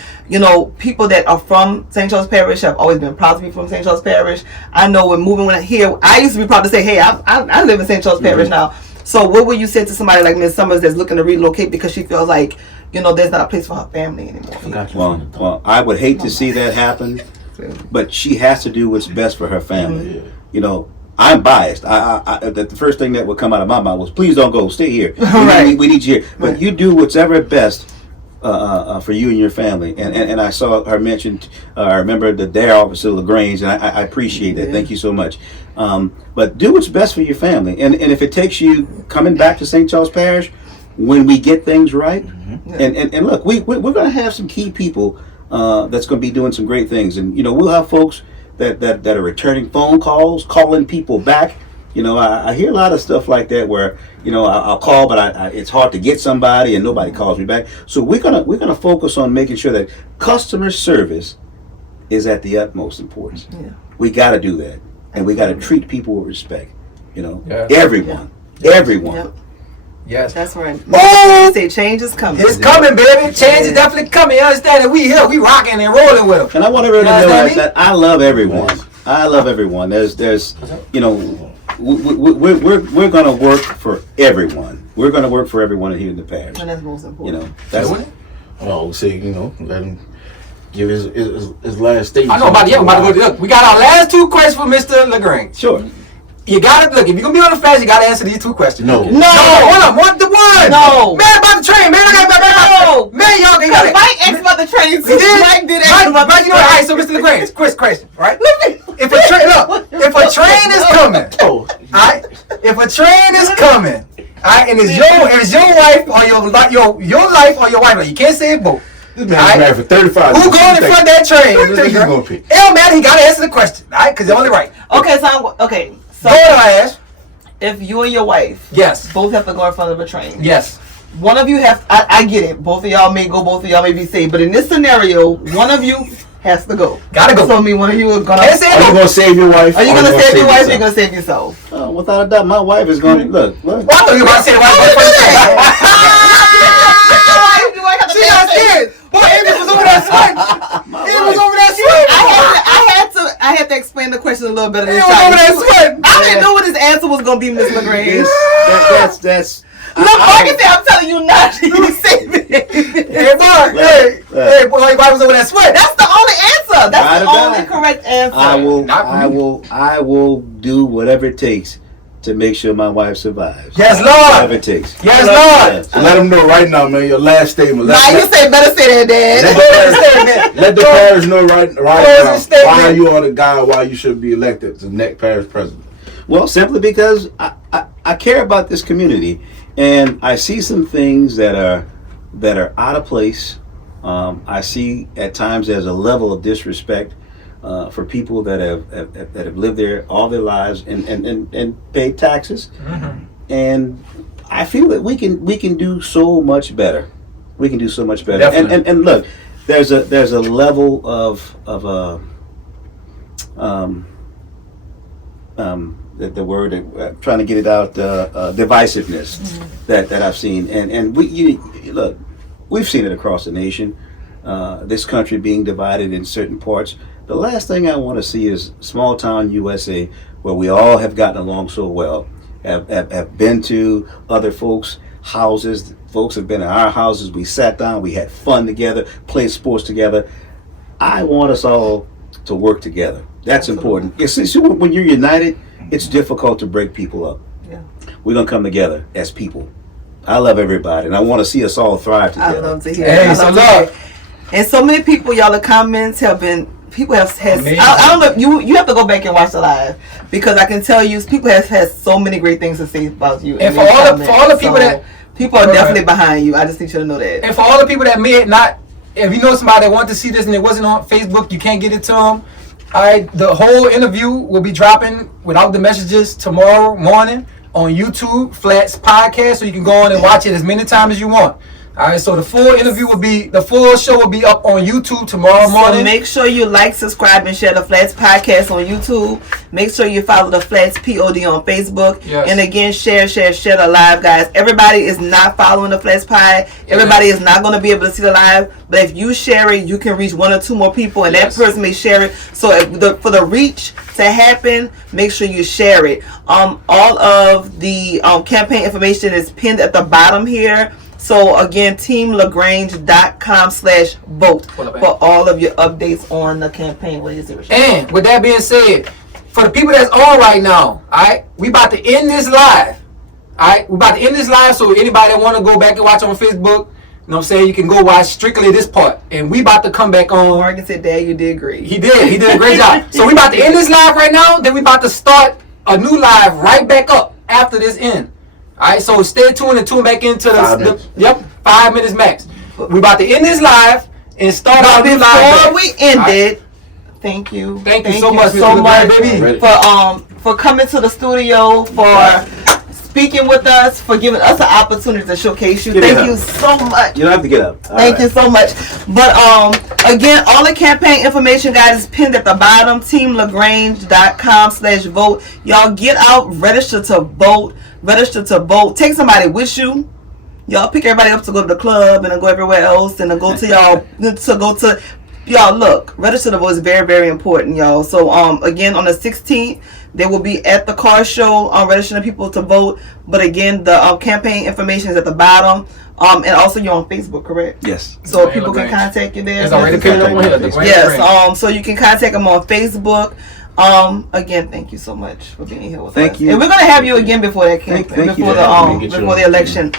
people that are from St. Charles Parish have always been proud to be from St. Charles Parish. I know when moving here, I used to be proud to say, hey, I live in St. Charles Parish now. So what would you say to somebody like Ms. Summers that's looking to relocate because she feels like, there's not a place for her family anymore? Well, I would hate to see that happen, but she has to do what's best for her family. I'm biased. The first thing that would come out of my mouth was, "Please don't go. Stay here. We need you here." But you do whatever best for you and your family. And I saw her mentioned. I remember the DARE officer LaGRANGE, and I appreciate that. Thank you so much. But do what's best for your family. And if it takes you coming back to St. Charles Parish when we get things right, and look, we're going to have some key people that's going to be doing some great things, and we'll have folks that are returning phone calls, calling people back. I hear a lot of stuff like that where I'll call, but it's hard to get somebody and nobody calls me back. So we're gonna focus on making sure that customer service is at the utmost importance. Yeah. We got to do that, and we got to treat people with respect. Everyone. Yep. Yes. That's right. Oh! Say change is coming. It's coming, baby. Change is definitely coming. You understand that we here, we rocking and rolling with them. And I want everyone to know that I love everyone. I love everyone. There's we're gonna work for everyone. We're gonna work for everyone here in the parish. And that's most important. That's Well, say let him give his last statement. I know about to go. Look, we got our last two questions for Mr. LaGRANGE. Sure. You gotta look. If you're gonna be on the flash, you gotta answer these two questions. No. One to one. No. Man, about the train. Man, Man, y'all Because Mike asked about the train too. Mike did ask about the train. All right, so Mr. LaGRANGE, quick question, right? If a train is coming, all right? If a train is coming, all right, and it's your wife or your life or your wife, you can't say it both. This man's married for 35 years. Who going in front of that train? Who think he's gonna pick? Man, he gotta answer the question, all right? Because they're only right. Okay, so Go ahead, Ash. if you and your wife both have to go in front of a train. Yes. One of you I get it. Both of y'all may go, both of y'all may be saved. But in this scenario, one of you has to go. Gotta go. So one of you is gonna. Are you gonna save your wife? Are you gonna save your wife or are you gonna save yourself? Without a doubt, my wife is gonna look. I thought you were about to say She got scared. Boy, Amy was over that sweat. I had to explain the question a little better than He was over that sweat. I didn't know what his answer was gonna be, Miss LaGRANGE. That's. Look, Marcus said, I'm telling you not to save it. Hey, Mark. Hey, boy, your wife was over that sweat. That's the only answer. That's the only correct answer. I will do whatever it takes to make sure my wife survives. Yes, Lord. Whatever it takes. Yes, Lord. So let them know right now, man. Your last statement. Nah, you say better say that, Dad. Let the parish know right now statement. why you are the guy, why you should be elected to the next parish president. Well, simply because I care about this community, and I see some things that are out of place. I see at times there's a level of disrespect for people that have lived there all their lives and paid taxes, and I feel that we can do so much better. We can do so much better. And look, there's a level of the word trying to get it out, divisiveness that I've seen, and look, we've seen it across the nation. This country being divided in certain parts. The last thing I want to see is small town USA where we all have gotten along so well, have been to other folks' houses. Folks have been in our houses. We sat down, we had fun together, played sports together. I want us all to work together. That's important. You see, when you're united, it's difficult to break people up. Yeah. We're going to come together as people. I love everybody, and I want to see us all thrive together. I love to hear Hey, it. so love. And so many people, y'all, the comments have been, people have I don't know, you have to go back and watch the live, because I can tell you, people have had so many great things to say about you. And for all the people that... People are definitely behind you. I just need you to know that. And for all the people that may not, if you know somebody that wanted to see this and it wasn't on Facebook, you can't get it to them. The whole interview will be dropping without the messages tomorrow morning on YouTube, Flats Podcast, so you can go on and watch it as many times as you want. All right, so the full show will be up on YouTube tomorrow morning. So make sure you like, subscribe, and share the Flats Podcast on YouTube. Make sure you follow the Flats POD on Facebook. Yes. And again, share the live, guys. Everybody is not following the Flats Pod. Everybody is not going to be able to see the live. But if you share it, you can reach 1 or 2 more people, and that person may share it. So for the reach to happen, make sure you share it. All of the campaign information is pinned at the bottom here. So again, teamlagrange.com/vote for all of your updates on the campaign. What is it, Rashad? And with that being said, for the people that's on right now, all right, we about to end this live. All right, we about to end this live, so anybody that want to go back and watch on Facebook, you know what I'm saying, you can go watch strictly this part. And we about to come back on. Morgan said, Dad, you did great. He did a great job. So we about to end this live right now, then we about to start a new live right back up after this end. Alright, so stay tuned and tune back into 5 minutes max. We about to end this live and start our new live. Before we end it, thank you so much, baby, for coming to the studio, for speaking with us, for giving us an opportunity to showcase you. Thank you so much. You don't have to get up. Thank you so much. But again, all the campaign information, guys, is pinned at the bottom. teamlagrange.com/vote. Y'all get out, register to vote. Take somebody with you. Y'all pick everybody up to go to the club and then go everywhere else and then go to y'all look. Register to vote is very, very important, y'all. So again, on the 16th, they will be at the car show registering people to vote. But again, the campaign information is at the bottom. And also you're on Facebook, correct? Yes. So people can contact you there. It's already pinned on here. Yes. So you can contact them on Facebook. Again, thank you so much for being here with us. Thank you. And we're gonna have you again before that campaign, before the election.